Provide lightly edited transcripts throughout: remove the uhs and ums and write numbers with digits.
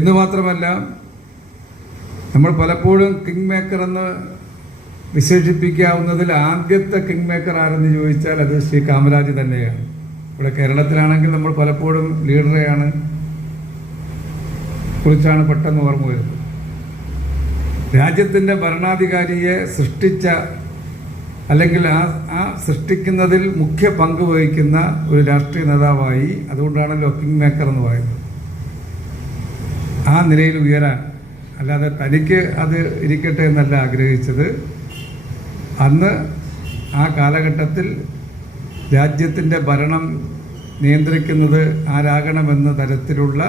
എന്ന് മാത്രമല്ല, നമ്മൾ പലപ്പോഴും കിങ് മേക്കർ എന്ന് വിശേഷിപ്പിക്കാവുന്നതിൽ ആദ്യത്തെ കിങ് മേക്കർ ആരെന്ന് ചോദിച്ചാൽ അത് ശ്രീ കാമരാജ് തന്നെയാണ്. ഇവിടെ കേരളത്തിലാണെങ്കിൽ നമ്മൾ പലപ്പോഴും ലീഡറെയാണ് കുറിച്ചാണ് പെട്ടെന്ന് ഓർമ്മ വരുന്നത്. രാജ്യത്തിൻ്റെ ഭരണാധികാരിയെ സൃഷ്ടിച്ച അല്ലെങ്കിൽ ആ സൃഷ്ടിക്കുന്നതിൽ മുഖ്യ പങ്ക് വഹിക്കുന്ന ഒരു രാഷ്ട്രീയ നേതാവായി, അതുകൊണ്ടാണല്ലോ കിങ് മേക്കർ എന്ന് പറയുന്നത്. ആ നിലയിൽ ഉയരാൻ, അല്ലാതെ തനിക്ക് അത് ഇരിക്കട്ടെ എന്നല്ല ആഗ്രഹിച്ചത്. അന്ന് ആ കാലഘട്ടത്തിൽ രാജ്യത്തിൻ്റെ ഭരണം നിയന്ത്രിക്കുന്നത് ആരാകണമെന്ന തരത്തിലുള്ള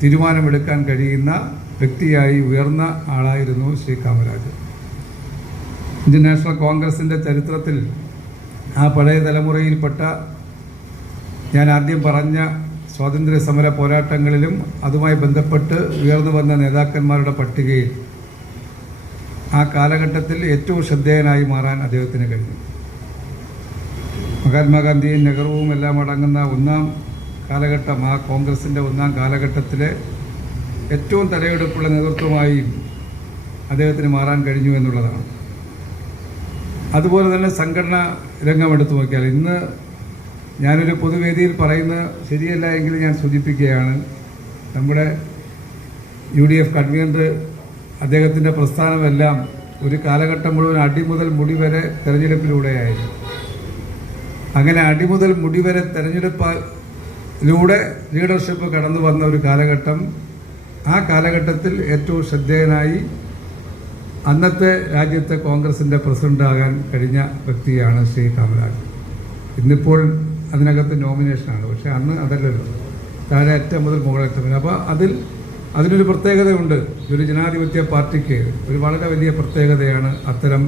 തീരുമാനമെടുക്കാൻ കഴിയുന്ന വ്യക്തിയായി ഉയർന്ന ആളായിരുന്നു ശ്രീ കാമരാജ്. ഇന്ത്യൻ നാഷണൽ കോൺഗ്രസിൻ്റെ ചരിത്രത്തിൽ ആ പഴയ തലമുറയിൽപ്പെട്ട ഞാൻ ആദ്യം പറഞ്ഞ സ്വാതന്ത്ര്യ സമര പോരാട്ടങ്ങളിലും അതുമായി ബന്ധപ്പെട്ട് ഉയർന്നു വന്ന നേതാക്കന്മാരുടെ പട്ടികയിൽ ആ കാലഘട്ടത്തിൽ ഏറ്റവും ശ്രദ്ധേയനായി മാറാൻ അദ്ദേഹത്തിന് കഴിഞ്ഞു. മഹാത്മാഗാന്ധിയും നെഹ്റുവും എല്ലാം അടങ്ങുന്ന ഒന്നാം കാലഘട്ടം, ആ കോൺഗ്രസിൻ്റെ ഒന്നാം കാലഘട്ടത്തിലെ ഏറ്റവും തലയെടുപ്പുള്ള നേതൃത്വമായി അദ്ദേഹത്തിന് മാറാൻ കഴിഞ്ഞു എന്നുള്ളതാണ്. അതുപോലെ തന്നെ സംഘടനാ രംഗം എടുത്തു നോക്കിയാൽ, ഇന്ന് ഞാനൊരു പൊതുവേദിയിൽ പറയുന്നത് ശരിയല്ല എങ്കിൽ ഞാൻ സൂചിപ്പിക്കുകയാണ്. നമ്മുടെ UDF കൺവീനർ അദ്ദേഹത്തിൻ്റെ പ്രസ്ഥാനമെല്ലാം ഒരു കാലഘട്ടം മുഴുവൻ അടിമുതൽ മുടി വരെ തെരഞ്ഞെടുപ്പിലൂടെയായിരുന്നു. അങ്ങനെ അടിമുതൽ മുടി വരെ തെരഞ്ഞെടുപ്പിലൂടെ ലീഡർഷിപ്പ് കടന്നു വന്ന ഒരു കാലഘട്ടം. ആ കാലഘട്ടത്തിൽ ഏറ്റവും ശ്രദ്ധേയനായി അന്നത്തെ രാജ്യത്തെ കോൺഗ്രസിൻ്റെ പ്രസിഡൻ്റാകാൻ കഴിഞ്ഞ വ്യക്തിയാണ് ശ്രീ കാമരാജ്. ഇന്നിപ്പോൾ അതിനകത്ത് നോമിനേഷനാണ്, പക്ഷേ അന്ന് അതല്ലല്ലോ, താഴെ അറ്റം മുതൽ മുകളറ്റം. അപ്പോൾ അതിനൊരു പ്രത്യേകതയുണ്ട്. ഒരു ജനാധിപത്യ പാർട്ടിക്ക് ഒരു വളരെ വലിയ പ്രത്യേകതയാണ് അത്തരം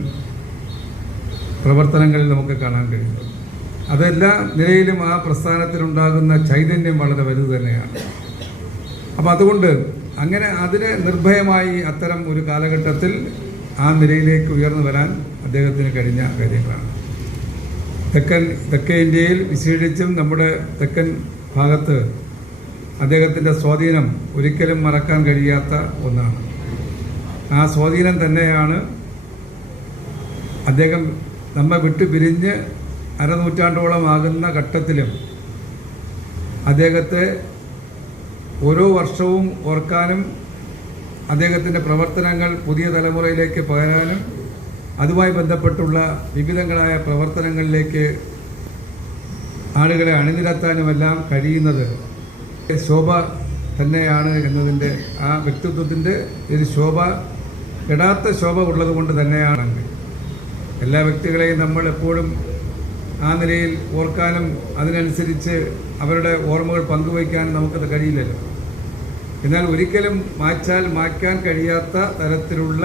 പ്രവർത്തനങ്ങളിൽ നമുക്ക് കാണാൻ കഴിയുന്നത്. അതെല്ലാ നിലയിലും ആ പ്രസ്ഥാനത്തിനുണ്ടാകുന്ന ചൈതന്യം വളരെ വലുത് തന്നെയാണ്. അപ്പം അതുകൊണ്ട് അങ്ങനെ അതിന് നിർഭയമായി അത്തരം ഒരു കാലഘട്ടത്തിൽ ആ നിലയിലേക്ക് ഉയർന്നു വരാൻ അദ്ദേഹത്തിന് കഴിഞ്ഞ കാര്യങ്ങളാണ്. തെക്കേ ഇന്ത്യയിൽ വിശേഷിച്ചും നമ്മുടെ തെക്കൻ ഭാഗത്ത് അദ്ദേഹത്തിൻ്റെ സ്വാധീനം ഒരിക്കലും മറക്കാൻ കഴിയാത്ത ഒന്നാണ്. ആ സ്വാധീനം തന്നെയാണ് അദ്ദേഹം നമ്മെ വിട്ടു പിരിഞ്ഞ് അരനൂറ്റാണ്ടോളം ആകുന്ന ഘട്ടത്തിലും അദ്ദേഹത്തെ ഓരോ വർഷവും ഓർക്കാനും അദ്ദേഹത്തിൻ്റെ പ്രവർത്തനങ്ങൾ പുതിയ തലമുറയിലേക്ക് പകരാനും അതുമായി ബന്ധപ്പെട്ടുള്ള വിവിധങ്ങളായ പ്രവർത്തനങ്ങളിലേക്ക് ആളുകളെ അണിനിരത്താനുമെല്ലാം കഴിയുന്നത് ശോഭ തന്നെയാണ് എന്നതിൻ്റെ, ആ വ്യക്തിത്വത്തിൻ്റെ ഒരു ശോഭ, കെടാത്ത ശോഭ ഉള്ളത് കൊണ്ട് തന്നെയാണ്. എല്ലാ വ്യക്തികളെയും നമ്മൾ എപ്പോഴും ആ നിലയിൽ ഓർക്കാനും അതിനനുസരിച്ച് അവരുടെ ഓർമ്മകൾ പങ്കുവയ്ക്കാനും നമുക്കത് കഴിയില്ലല്ലോ. എന്നാൽ ഒരിക്കലും മായ്ക്കാൻ കഴിയാത്ത തരത്തിലുള്ള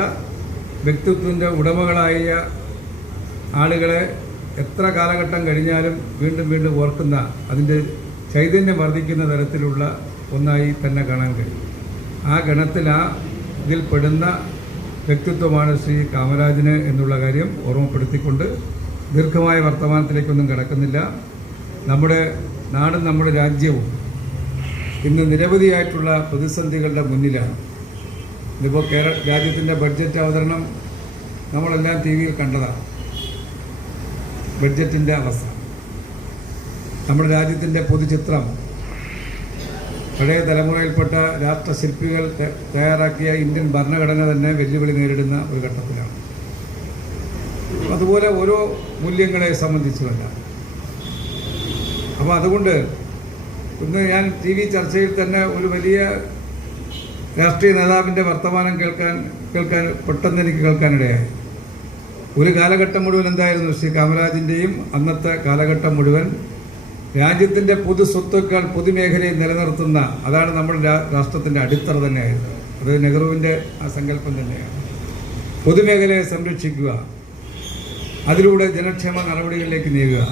വ്യക്തിത്വത്തിൻ്റെ ഉടമകളായ ആളുകളെ എത്ര കാലഘട്ടം കഴിഞ്ഞാലും വീണ്ടും വീണ്ടും ഓർക്കുന്ന, അതിൻ്റെ ചൈതന്യം വർദ്ധിക്കുന്ന തരത്തിലുള്ള ഒന്നായി തന്നെ കാണാൻ കഴിയും. ആ ഗണത്തിൽ ഇതിൽ പെടുന്ന വ്യക്തിത്വമാണ് ശ്രീ കാമരാജിന് എന്നുള്ള കാര്യം ഓർമ്മപ്പെടുത്തിക്കൊണ്ട് ദീർഘമായ വർത്തമാനത്തിലേക്കൊന്നും കിടക്കുന്നില്ല. നമ്മുടെ നാടും നമ്മുടെ രാജ്യവും ഇന്ന് നിരവധിയായിട്ടുള്ള പ്രതിസന്ധികളുടെ മുന്നിലാണ്. ഇതിപ്പോൾ രാജ്യത്തിൻ്റെ ബഡ്ജറ്റ് അവതരണം നമ്മളെല്ലാം TV യിൽ കണ്ടതാണ്. ബഡ്ജറ്റിൻ്റെ അവസ്ഥ, നമ്മുടെ രാജ്യത്തിൻ്റെ പൊതുചിത്രം പഴയ തലമുറയിൽപ്പെട്ട രാഷ്ട്രശില്പികൾ തയ്യാറാക്കിയ ഇന്ത്യൻ ഭരണഘടന തന്നെ വെല്ലുവിളി നേരിടുന്ന ഒരു ഘട്ടത്തിലാണ്. അതുപോലെ ഓരോ മൂല്യങ്ങളെ സംബന്ധിച്ചുമല്ല. അപ്പോൾ അതുകൊണ്ട് ഇന്ന് ഞാൻ TV ചർച്ചയിൽ തന്നെ ഒരു വലിയ രാഷ്ട്രീയ നേതാവിൻ്റെ വർത്തമാനം കേൾക്കാൻ പെട്ടെന്ന് എനിക്ക് കേൾക്കാനിടയായി. ഒരു കാലഘട്ടം മുഴുവൻ എന്തായിരുന്നു ശ്രീ കാമരാജിൻ്റെയും അന്നത്തെ കാലഘട്ടം മുഴുവൻ രാജ്യത്തിൻ്റെ പൊതു സ്വത്തുക്കൾ പൊതുമേഖലയിൽ നിലനിർത്തുന്ന, അതാണ് നമ്മുടെ രാഷ്ട്രത്തിൻ്റെ അടിത്തറ തന്നെയായിരുന്നു. അത് നെഹ്റുവിൻ്റെ ആ സങ്കല്പം തന്നെയാണ്. പൊതുമേഖലയെ സംരക്ഷിക്കുക, അതിലൂടെ ജനക്ഷേമ നടപടികളിലേക്ക് നീങ്ങുക.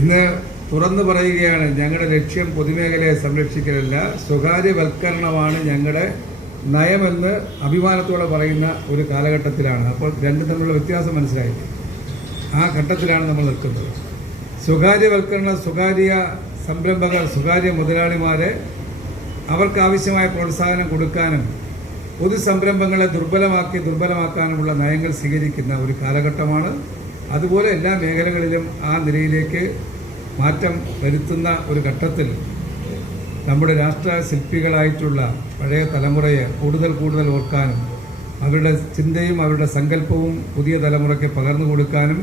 ഇന്ന് തുറന്നു പറയുകയാണ്, ഞങ്ങളുടെ ലക്ഷ്യം പൊതുമേഖലയെ സംരക്ഷിക്കലല്ല, സ്വകാര്യവൽക്കരണമാണ് ഞങ്ങളുടെ നയമെന്ന് അഭിമാനത്തോടെ പറയുന്ന ഒരു കാലഘട്ടത്തിലാണ്. അപ്പോൾ രണ്ടും തമ്മിലുള്ള വ്യത്യാസം മനസ്സിലായി. ആ ഘട്ടത്തിലാണ് നമ്മൾ നിൽക്കുന്നത്. സ്വകാര്യവൽക്കരണം, സ്വകാര്യ സംരംഭകർ, സ്വകാര്യ മുതലാളിമാരെ അവർക്കാവശ്യമായ പ്രോത്സാഹനം കൊടുക്കാനും പൊതുസംരംഭങ്ങളെ ദുർബലമാക്കാനുമുള്ള നയങ്ങൾ സ്വീകരിക്കുന്ന ഒരു കാലഘട്ടമാണ്. അതുപോലെ എല്ലാ മേഖലകളിലും ആ നിലയിലേക്ക് മാറ്റം വരുത്തുന്ന ഒരു ഘട്ടത്തിൽ നമ്മുടെ രാഷ്ട്ര ശില്പികളായിട്ടുള്ള പഴയ തലമുറയെ കൂടുതൽ ഓർക്കാനും അവരുടെ ചിന്തയും അവരുടെ സങ്കല്പവും പുതിയ തലമുറയ്ക്ക് പകർന്നു കൊടുക്കാനും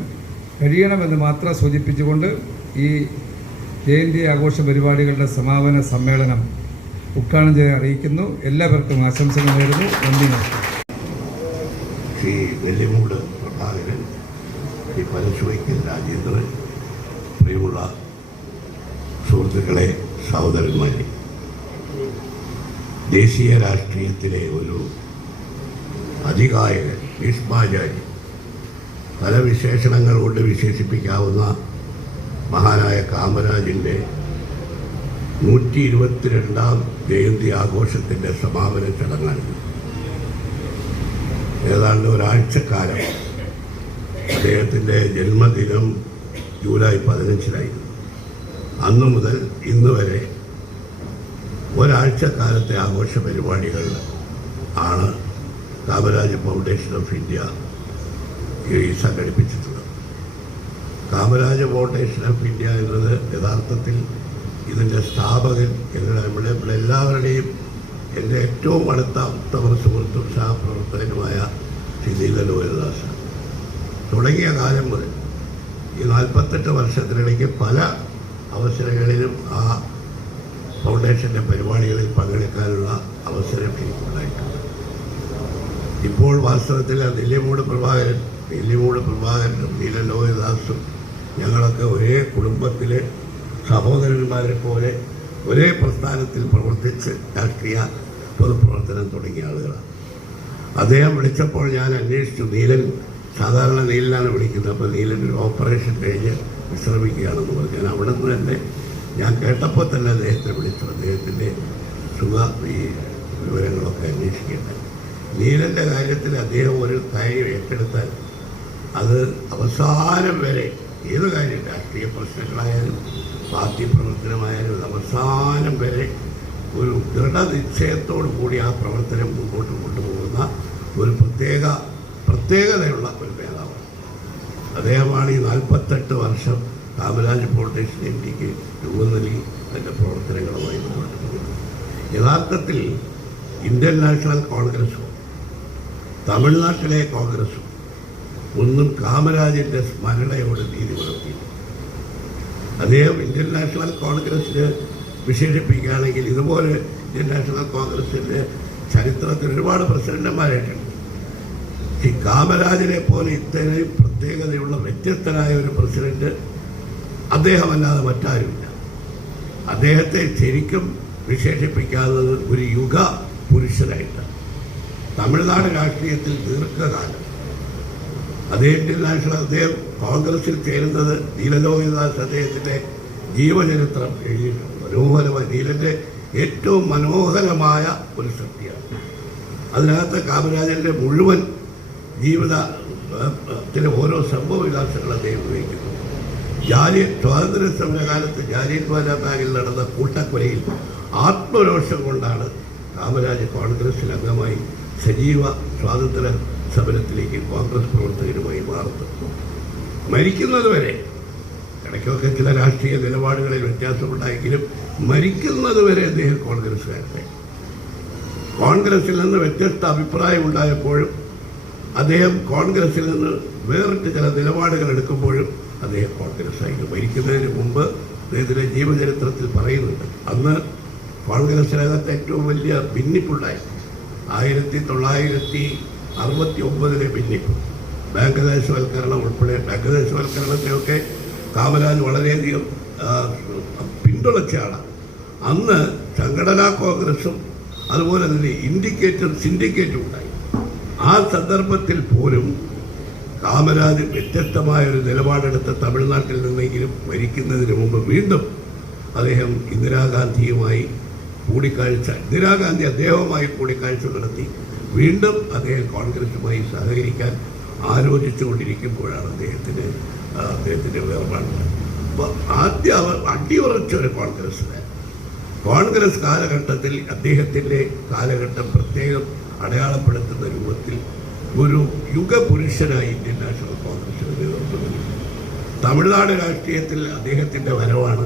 കഴിയണമെന്ന് മാത്രം സൂചിപ്പിച്ചുകൊണ്ട് ഈ ജയന്തി ആഘോഷ പരിപാടികളുടെ സമാപന സമ്മേളനം ഉദ്ഘാടനം ചെയ്യാൻ അറിയിക്കുന്നു. എല്ലാവർക്കും ആശംസകൾ നേരുന്നു. നന്ദി. ശ്രീ വെല്ലിമൂട് പ്രഭാകരൻ, ശ്രീ പരശുവയ്ക്കൽ രാജേന്ദ്രൻ, പ്രിയമുള്ള സുഹൃത്തുക്കളെ, സഹോദരന്മാരെ, ദേശീയ രാഷ്ട്രീയത്തിലെ ഒരു അധികായകൻ, ഭീഷ്മാചാരി, പല വിശേഷണങ്ങൾ കൊണ്ട് വിശേഷിപ്പിക്കാവുന്ന മഹാനായ കാമരാജിൻ്റെ 122ാം ജയന്തി ആഘോഷത്തിൻ്റെ സമാപന ചടങ്ങാണ്. ഏതാണ്ട് ഒരാഴ്ചക്കാലം അദ്ദേഹത്തിൻ്റെ ജന്മദിനം ജൂലൈ 15-നായിരുന്നു. അന്നു മുതൽ ഇന്ന് വരെ ഒരാഴ്ചക്കാലത്തെ ആഘോഷ പരിപാടികൾ ആണ് കാമരാജ് ഫൗണ്ടേഷൻ ഓഫ് ഇന്ത്യ സംഘടിപ്പിച്ചിട്ടുള്ളത്. കാമരാജ് ഫൗണ്ടേഷൻ ഓഫ് ഇന്ത്യ എന്നത് യഥാർത്ഥത്തിൽ ഇതിൻ്റെ സ്ഥാപകൻ നമ്മളെല്ലാവരുടെയും എൻ്റെ ഏറ്റവും അടുത്ത ഉത്തമ സുഹൃത്തും സഹപ്രവർത്തകനുമായ ശ്രീ നീലലോഹിതദാസ് തുടങ്ങിയ കാലം മുതൽ ഈ 48 വർഷത്തിനിടയ്ക്ക് പല അവസരങ്ങളിലും ആ ഫൗണ്ടേഷൻ്റെ പരിപാടികളിൽ പങ്കെടുക്കാനുള്ള അവസരം എനിക്കുണ്ടായിട്ടുണ്ട്. ഇപ്പോൾ വാസ്തവത്തിൽ നെല്ലിമൂട് പ്രഭാകരനും നീലലോഹിതദാസും ഞങ്ങളൊക്കെ ഒരേ കുടുംബത്തിലെ സഹോദരന്മാരെ പോലെ ഒരേ പ്രസ്ഥാനത്തിൽ പ്രവർത്തിച്ച് രാഷ്ട്രീയ പൊതുപ്രവർത്തനം തുടങ്ങിയ ആളുകളാണ്. അദ്ദേഹം വിളിച്ചപ്പോൾ ഞാൻ അന്വേഷിച്ചു. നീലൻ, സാധാരണ നീലനാണ് വിളിക്കുന്നത്, അപ്പോൾ നീലൻ ഒരു ഓപ്പറേഷൻ കഴിഞ്ഞ് വിശ്രമിക്കുകയാണെന്ന് പറഞ്ഞു. ഞാൻ അവിടെ നിന്ന് തന്നെ ഞാൻ കേട്ടപ്പോൾ തന്നെ അദ്ദേഹത്തെ വിളിച്ചു. അദ്ദേഹത്തിൻ്റെ ഈ വിവരങ്ങളൊക്കെ അന്വേഷിക്കേണ്ടത്. നീലൻ്റെ കാര്യത്തിൽ അദ്ദേഹം ഒരു കാര്യം ഏറ്റെടുത്താൽ അത് അവസാനം വരെ ഏത് കാര്യം, രാഷ്ട്രീയ പ്രശ്നങ്ങളായാലും പാർട്ടി പ്രവർത്തനമായാലും അവസാനം വരെ ഒരു ദൃഢനിശ്ചയത്തോടു കൂടി ആ പ്രവർത്തനം മുമ്പോട്ട് കൊണ്ടുപോകുന്ന ഒരു പ്രത്യേകതയുള്ള ഒരു നേതാവാണ് അദ്ദേഹമാണ്. ഈ 48 വർഷം കാമരാജ് ഫൗണ്ടേഷൻ ഇന്ത്യക്ക് രൂപം നൽകി അതിൻ്റെ പ്രവർത്തനങ്ങളുമായി മുന്നോട്ട് പോകുന്നത്. യഥാർത്ഥത്തിൽ ഇന്ത്യൻ നാഷണൽ കോൺഗ്രസും തമിഴ്നാട്ടിലെ കോൺഗ്രസും ഒന്നും കാമരാജിൻ്റെ സ്മരണയോട് നീതി പുലർത്തി. അദ്ദേഹം ഇന്ത്യൻ നാഷണൽ കോൺഗ്രസിന് വിശേഷിപ്പിക്കുകയാണെങ്കിൽ ഇതുപോലെ ഇന്ത്യൻ നാഷണൽ കോൺഗ്രസിൻ്റെ ചരിത്രത്തിൽ ഒരുപാട് പ്രസിഡന്റുമാരായിട്ടുണ്ട്. ഈ കാമരാജിനെ പോലെ ഇത്രയും പ്രത്യേകതയുള്ള വ്യത്യസ്തനായ ഒരു പ്രസിഡന്റ് അദ്ദേഹമല്ലാതെ മറ്റാരുമില്ല. അദ്ദേഹത്തെ ശരിക്കും വിശേഷിപ്പിക്കാവുന്നത് ഒരു യുഗ പുരുഷനായിട്ടാണ്. തമിഴ്നാട് രാഷ്ട്രീയത്തിൽ ദീർഘകാലം അദ്ദേഹം കോൺഗ്രസിൽ ചേരുന്നത് നീലലോഹിതദാസ് അദ്ദേഹത്തിൻ്റെ ജീവചരിത്രം എഴുതിയിട്ടുണ്ട്. മനോഹരമായ നീലൻ്റെ ഏറ്റവും മനോഹരമായ ഒരു സൃഷ്ടിയാണ്. അതിനകത്ത് കാമരാജൻ്റെ മുഴുവൻ ജീവിതത്തിലെ ഓരോ സംഭവ വികാസങ്ങൾ അദ്ദേഹം ഉപയോഗിക്കുന്നു. സ്വാതന്ത്ര്യ സമരകാലത്ത് ജാലിയൻവാലാ ബാഗിൽ നടന്ന കൂട്ടക്കൊലയിൽ ആത്മരോഷം കൊണ്ടാണ് കാമരാജ് കോൺഗ്രസിൽ അംഗമായി സജീവ സ്വാതന്ത്ര്യ സമരത്തിലേക്ക് കോൺഗ്രസ് പ്രവർത്തകരുമായി മാറുന്നത്. മരിക്കുന്നതുവരെ ഇടയ്ക്കൊക്കെ ചില രാഷ്ട്രീയ നിലപാടുകളിൽ വ്യത്യാസമുണ്ടായെങ്കിലും മരിക്കുന്നതുവരെ അദ്ദേഹം കോൺഗ്രസ്സുകാരനായി. കോൺഗ്രസിൽ നിന്ന് വ്യത്യസ്ത അഭിപ്രായമുണ്ടായപ്പോഴും അദ്ദേഹം കോൺഗ്രസിൽ നിന്ന് വേറിട്ട് ചില നിലപാടുകൾ എടുക്കുമ്പോഴും അദ്ദേഹം കോൺഗ്രസ്സായിരുന്നു. മരിക്കുന്നതിന് മുമ്പ് അദ്ദേഹത്തിൻ്റെ ജീവചരിത്രത്തിൽ പറയുന്നുണ്ട്, അന്ന് കോൺഗ്രസിനകത്ത് ഏറ്റവും വലിയ ഭിന്നിപ്പുണ്ടായി. 1969 ഭിന്നിപ്പ്, ബാങ്ക് ദേശവൽക്കരണം ഉൾപ്പെടെ. ബാങ്ക് ദേശവൽക്കരണത്തെയൊക്കെ കാമരാജ് വളരെയധികം പിന്തുണച്ചയാണ്. അന്ന് സംഘടനാ കോൺഗ്രസും അതുപോലെ തന്നെ സിൻഡിക്കേറ്റും ഉണ്ടായി. ആ സന്ദർഭത്തിൽ പോലും കാമരാജ് വ്യത്യസ്തമായൊരു നിലപാടെടുത്ത തമിഴ്നാട്ടിൽ നിന്നെങ്കിലും മരിക്കുന്നതിന് മുമ്പ് വീണ്ടും അദ്ദേഹം ഇന്ദിരാഗാന്ധിയുമായി അദ്ദേഹവുമായി കൂടിക്കാഴ്ച നടത്തി. വീണ്ടും അദ്ദേഹം കോൺഗ്രസുമായി സഹകരിക്കാൻ ആലോചിച്ചുകൊണ്ടിരിക്കുമ്പോഴാണ് അദ്ദേഹത്തിൻ്റെ വേർപാട്. അപ്പോൾ ആദ്യം അടിയുറച്ച ഒരു കോൺഗ്രസ്സിന് കോൺഗ്രസ് കാലഘട്ടത്തിൽ അദ്ദേഹത്തിൻ്റെ കാലഘട്ടം പ്രത്യേകം അടയാളപ്പെടുത്തുന്ന രൂപത്തിൽ ഒരു യുഗപുരുഷനായി ഇന്ത്യൻ നാഷണൽ കോൺഗ്രസിന് നേതൃത്വം നൽകി. തമിഴ്നാട് രാഷ്ട്രീയത്തിൽ അദ്ദേഹത്തിൻ്റെ വരവാണ്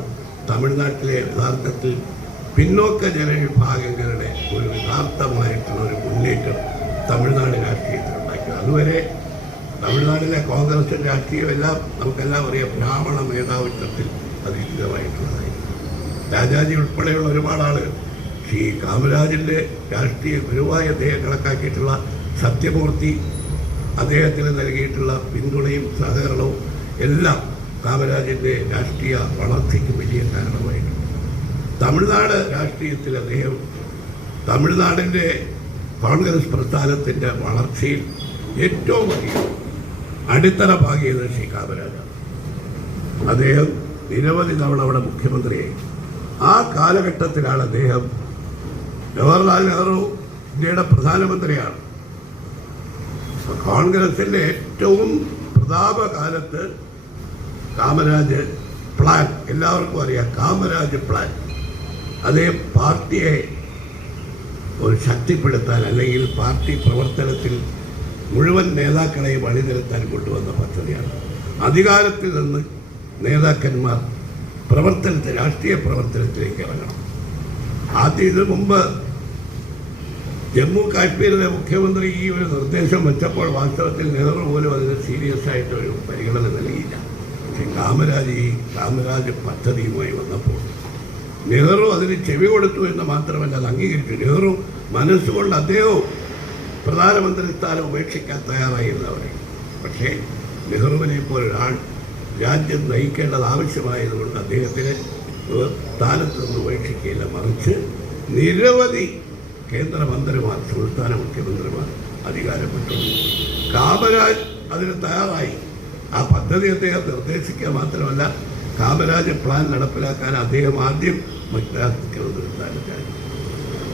തമിഴ്നാട്ടിലെ യഥാർത്ഥത്തിൽ പിന്നോക്ക ജനവിഭാഗങ്ങളുടെ ഒരു യഥാർത്ഥമായിട്ടുള്ള ഒരു മുന്നേറ്റം തമിഴ്നാട് രാഷ്ട്രീയത്തിലുണ്ടാക്കി. അതുവരെ തമിഴ്നാട്ടിലെ കോൺഗ്രസ് രാഷ്ട്രീയമെല്ലാം നമുക്കെല്ലാം അറിയാം ബ്രാഹ്മണ മേധാവിത്വത്തിൽ അധിഷ്ഠിതമായിട്ടുള്ളതായി. രാജാജി ഉൾപ്പെടെയുള്ള ഒരുപാട് ആളുകൾ ശ്രീ കാമരാജിൻ്റെ രാഷ്ട്രീയ ഗുരുവായ അദ്ദേഹം കണക്കാക്കിയിട്ടുള്ള സത്യമൂർത്തി അദ്ദേഹത്തിന് നൽകിയിട്ടുള്ള പിന്തുണയും സഹകരണവും എല്ലാം കാമരാജിൻ്റെ രാഷ്ട്രീയ വളർച്ചയ്ക്ക് വലിയ കാരണമായിട്ടുണ്ട്. തമിഴ്നാട് രാഷ്ട്രീയത്തിൽ അദ്ദേഹം തമിഴ്നാടിൻ്റെ കോൺഗ്രസ് പ്രസ്ഥാനത്തിൻ്റെ വളർച്ചയിൽ ഏറ്റവും വലിയ അടിത്തറ പാകിയത് ശ്രീ കാമരാജാണ്. അദ്ദേഹം നിരവധി തവണ അവിടെ മുഖ്യമന്ത്രിയായി. ആ കാലഘട്ടത്തിലാണ് അദ്ദേഹം ജവഹർലാൽ നെഹ്റു ഇന്ത്യയുടെ പ്രധാനമന്ത്രിയാണ്. കോൺഗ്രസിൻ്റെ ഏറ്റവും പ്രതാപകാലത്ത് കാമരാജ് പ്ലാൻ എല്ലാവർക്കും അറിയാം. കാമരാജ് പ്ലാൻ അദ്ദേഹം പാർട്ടിയെ ഒരു ശക്തിപ്പെടുത്താൻ അല്ലെങ്കിൽ പാർട്ടി പ്രവർത്തനത്തിൽ മുഴുവൻ നേതാക്കളെയും അണിനിരത്താൻ കൊണ്ടുവന്ന പദ്ധതിയാണ്. അധികാരത്തിൽ നിന്ന് നേതാക്കന്മാർ രാഷ്ട്രീയ പ്രവർത്തനത്തിലേക്ക് ഇറങ്ങണം. ആദ്യം ഇതിനു മുമ്പ് ജമ്മു കാശ്മീരിലെ മുഖ്യമന്ത്രി ഈ ഒരു നിർദ്ദേശം വെച്ചപ്പോൾ വാസ്തവത്തിൽ നെഹ്റു പോലും അതിന് സീരിയസ് ആയിട്ടൊരു പരിഗണന നൽകിയില്ല. പക്ഷെ കാമരാജ് പദ്ധതിയുമായി വന്നപ്പോൾ നെഹ്റു അതിന് ചെവി കൊടുത്തു എന്ന് മാത്രമല്ല അത് അംഗീകരിച്ചു. നെഹ്റു മനസ്സുകൊണ്ട് അദ്ദേഹവും പ്രധാനമന്ത്രി സ്ഥാനം ഉപേക്ഷിക്കാൻ തയ്യാറായിരുന്നവരെ. പക്ഷേ നെഹ്റുവിനെ പോലൊരാൾ രാജ്യം നയിക്കേണ്ടത് ആവശ്യമായതുകൊണ്ട് അദ്ദേഹത്തിന് സ്ഥാനത്ത് നിന്ന് ഉപേക്ഷിക്കുകയില്ല, മറിച്ച് നിരവധി കേന്ദ്രമന്ത്രിമാർ സംസ്ഥാന മുഖ്യമന്ത്രിമാർ അധികാരപ്പെട്ടു. കാമരാജ് അതിന് തയ്യാറായി. ആ പദ്ധതി അദ്ദേഹം നിർദ്ദേശിക്കുക മാത്രമല്ല കാമരാജ് പ്ലാൻ നടപ്പിലാക്കാൻ അദ്ദേഹം ആദ്യം മുഖ്യമന്ത്രി സ്ഥാനത്താണ്.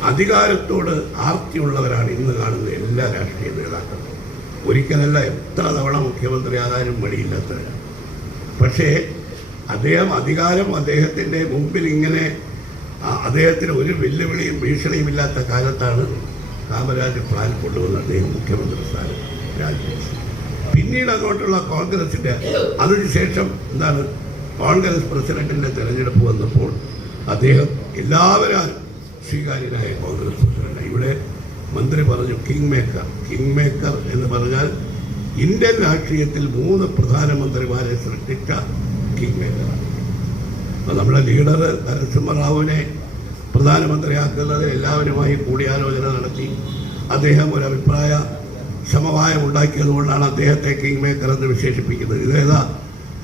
അധികാരത്തോട് ആർത്തിയുള്ളവരാണ് ഇന്ന് കാണുന്ന എല്ലാ രാഷ്ട്രീയ നേതാക്കളും. ഒരിക്കലല്ല എത്ര തവണ മുഖ്യമന്ത്രിയാകാനും മടിയില്ലാത്തവരാണ്. പക്ഷേ അധികാരം അദ്ദേഹത്തിൻ്റെ മുമ്പിൽ ഇങ്ങനെ അദ്ദേഹത്തിന് ഒരു വെല്ലുവിളിയും ഭീഷണിയും ഇല്ലാത്ത കാലത്താണ് കാമരാജ് പ്ലാൻ കൊണ്ടുവന്ന് അദ്ദേഹം മുഖ്യമന്ത്രി സ്ഥാനം രാജിവെച്ചു. പിന്നീട് അങ്ങോട്ടുള്ള കോൺഗ്രസിൻ്റെ അതിനുശേഷം കോൺഗ്രസ് പ്രസിഡന്റിൻ്റെ തെരഞ്ഞെടുപ്പ് വന്നപ്പോൾ അദ്ദേഹം എല്ലാവരും സ്വീകാര്യനായ കോൺഗ്രസ് പ്രസിഡന്റ്. ഇവിടെ മന്ത്രി പറഞ്ഞു കിങ് മേക്കർ എന്ന് പറഞ്ഞാൽ ഇന്ത്യൻ രാഷ്ട്രീയത്തിൽ 3 പ്രധാനമന്ത്രിമാരെ സൃഷ്ടിച്ച കിങ് മേക്കറാണ്. നമ്മുടെ ലീഡർ നരസിംഹറാവുവിനെ പ്രധാനമന്ത്രിയാക്കുന്നതിൽ എല്ലാവരുമായി കൂടിയാലോചന നടത്തി അദ്ദേഹം ഒരു അഭിപ്രായ സമവായം ഉണ്ടാക്കിയതുകൊണ്ടാണ് അദ്ദേഹത്തെ കിങ് മേക്കർ എന്ന് വിശേഷിപ്പിക്കുന്നത്.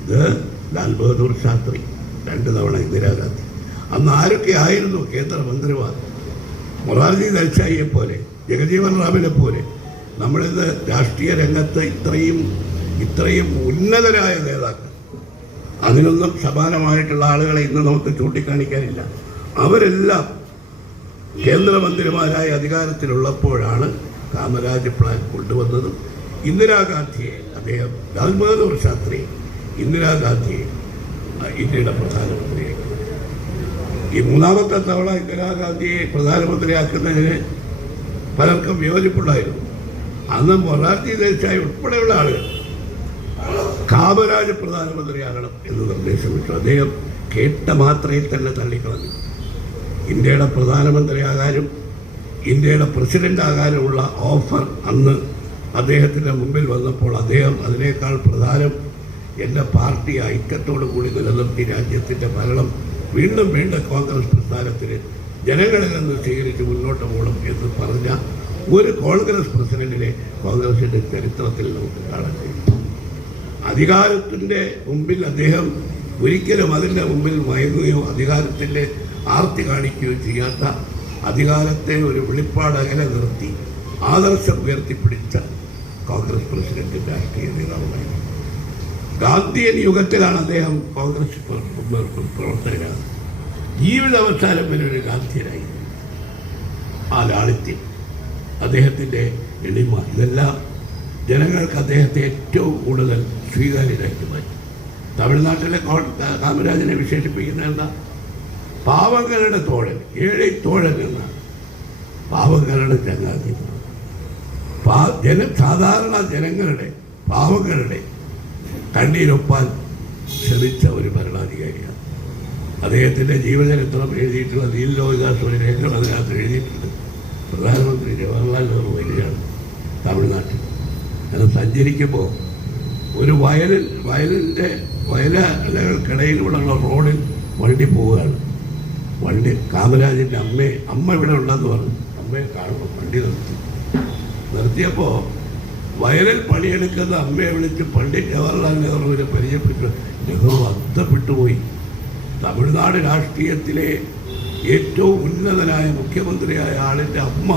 ഇത് ലാൽ ബഹദൂർ ശാസ്ത്രി, 2 തവണ ഇന്ദിരാഗാന്ധി. അന്ന് ആരൊക്കെ ആയിരുന്നു കേന്ദ്രമന്ത്രിമാർ? മൊറാർജി ദേശായിയെ പോലെ, ജഗജീവൻ റാമിനെ പോലെ. നമ്മളിന്ന് രാഷ്ട്രീയ രംഗത്ത് ഇത്രയും ഉന്നതരായ നേതാക്കൾ, അതിനൊന്നും സമാനമായിട്ടുള്ള ആളുകളെ ഇന്ന് നമുക്ക് ചൂണ്ടിക്കാണിക്കാനില്ല. അവരെല്ലാം കേന്ദ്രമന്ത്രിമാരായ അധികാരത്തിലുള്ളപ്പോഴാണ് കാമരാജ് പ്ലാൻ കൊണ്ടുവന്നതും ഇന്ദിരാഗാന്ധിയെ അദ്ദേഹം ലാൽ ബഹദൂർ ശാസ്ത്രി ഇന്ദിരാഗാന്ധിയെ ഇന്ത്യയുടെ പ്രധാനമന്ത്രിയാക്കി. ഈ 3ാമത്തെ തവണ ഇന്ദിരാഗാന്ധിയെ പ്രധാനമന്ത്രിയാക്കുന്നതിന് പലർക്കും വിയോജിപ്പുണ്ടായിരുന്നു. അന്ന് മൊറാർജി ദേശായി ഉൾപ്പെടെയുള്ള ആളുകൾ കാമരാജ് പ്രധാനമന്ത്രിയാകണം എന്ന് നിർദ്ദേശം വെച്ചു. അദ്ദേഹം കേട്ട മാത്രയിൽ തന്നെ തള്ളിക്കളഞ്ഞു. ഇന്ത്യയുടെ പ്രധാനമന്ത്രിയാകാനും ഇന്ത്യയുടെ പ്രസിഡന്റാകാനുമുള്ള ഓഫർ അന്ന് അദ്ദേഹത്തിൻ്റെ മുമ്പിൽ വന്നപ്പോൾ അദ്ദേഹം അതിനേക്കാൾ പ്രധാനം എൻ്റെ പാർട്ടി ഐക്യത്തോടു കൂടി നിലനിർത്തി രാജ്യത്തിൻ്റെ ഭരണം വീണ്ടും കോൺഗ്രസ് പ്രസ്ഥാനത്തിന് ജനങ്ങളിൽ നിന്ന് സ്വീകരിച്ച് മുന്നോട്ട് പോകണം എന്ന് പറഞ്ഞ ഒരു കോൺഗ്രസ് പ്രസിഡന്റിനെ കോൺഗ്രസിൻ്റെ ചരിത്രത്തിൽ നമുക്ക് കാണാൻ കഴിയും. അധികാരത്തിൻ്റെ മുമ്പിൽ അദ്ദേഹം ഒരിക്കലും അതിൻ്റെ മുമ്പിൽ മയങ്ങുകയോ അധികാരത്തിൻ്റെ ആർത്തി കാണിക്കുകയോ ചെയ്യാത്ത, അധികാരത്തെ ഒരു വെളിപ്പാടകലെ നിർത്തി ആദർശം ഉയർത്തിപ്പിടിച്ച കോൺഗ്രസ് പ്രസിഡന്റ് രാഷ്ട്രീയ നേതാവായിരുന്നു. ഗാന്ധിയൻ യുഗത്തിലാണ് അദ്ദേഹം കോൺഗ്രസ് പ്രവർത്തകനാണ്. ജീവിതാവസാനം വരെ ഒരു ഗാന്ധിയനായി. ആ ലാളിത്യം, അദ്ദേഹത്തിൻ്റെ എളിമ, ഇതെല്ലാം ജനങ്ങൾക്ക് അദ്ദേഹത്തെ ഏറ്റവും കൂടുതൽ സ്വീകാര്യരാക്കി മാറ്റി. തമിഴ്നാട്ടിലെ കാമരാജനെ വിശേഷിപ്പിക്കുന്ന എന്താ? പാവങ്ങളുടെ തോഴൻ, ഏഴൈത്തോഴൻ എന്ന പാവങ്ങളുടെ ചങ്ങാതി, സാധാരണ ജനങ്ങളുടെ പാവങ്ങളുടെ കണ്ണീരൊപ്പാൻ ശ്രമിച്ച ഒരു ഭരണാധികാരിയാണ്. അദ്ദേഹത്തിൻ്റെ ജീവചരിത്രം എഴുതിയിട്ടുള്ള നീലോവികാസ് ഒരു ലേഖനം അതിനകത്ത് എഴുതിയിട്ടുണ്ട്. പ്രധാനമന്ത്രി ജവഹർലാൽ നെഹ്റു വരികയാണ് തമിഴ്നാട്ടിൽ. അത് സഞ്ചരിക്കുമ്പോൾ ഒരു വയലുകൾക്കിടയിലൂടെയുള്ള റോഡിൽ വണ്ടി പോവുകയാണ്. കാമരാജിൻ്റെ അമ്മ ഇവിടെ ഉണ്ടെന്ന് പറഞ്ഞു. അമ്മയെ കാണുമ്പോൾ വണ്ടി നിർത്തിയപ്പോൾ വയലിൽ പണിയെടുക്കുന്ന അമ്മയെ വിളിച്ച് പണ്ഡിറ്റ് ജവഹർലാൽ നെഹ്റുവിനെ പരിചയപ്പെട്ടു. നെഹ്റു അന്തപ്പെട്ടുപോയി. തമിഴ്നാട് രാഷ്ട്രീയത്തിലെ ഏറ്റവും ഉന്നതനായ മുഖ്യമന്ത്രിയായ ആളിൻ്റെ അമ്മ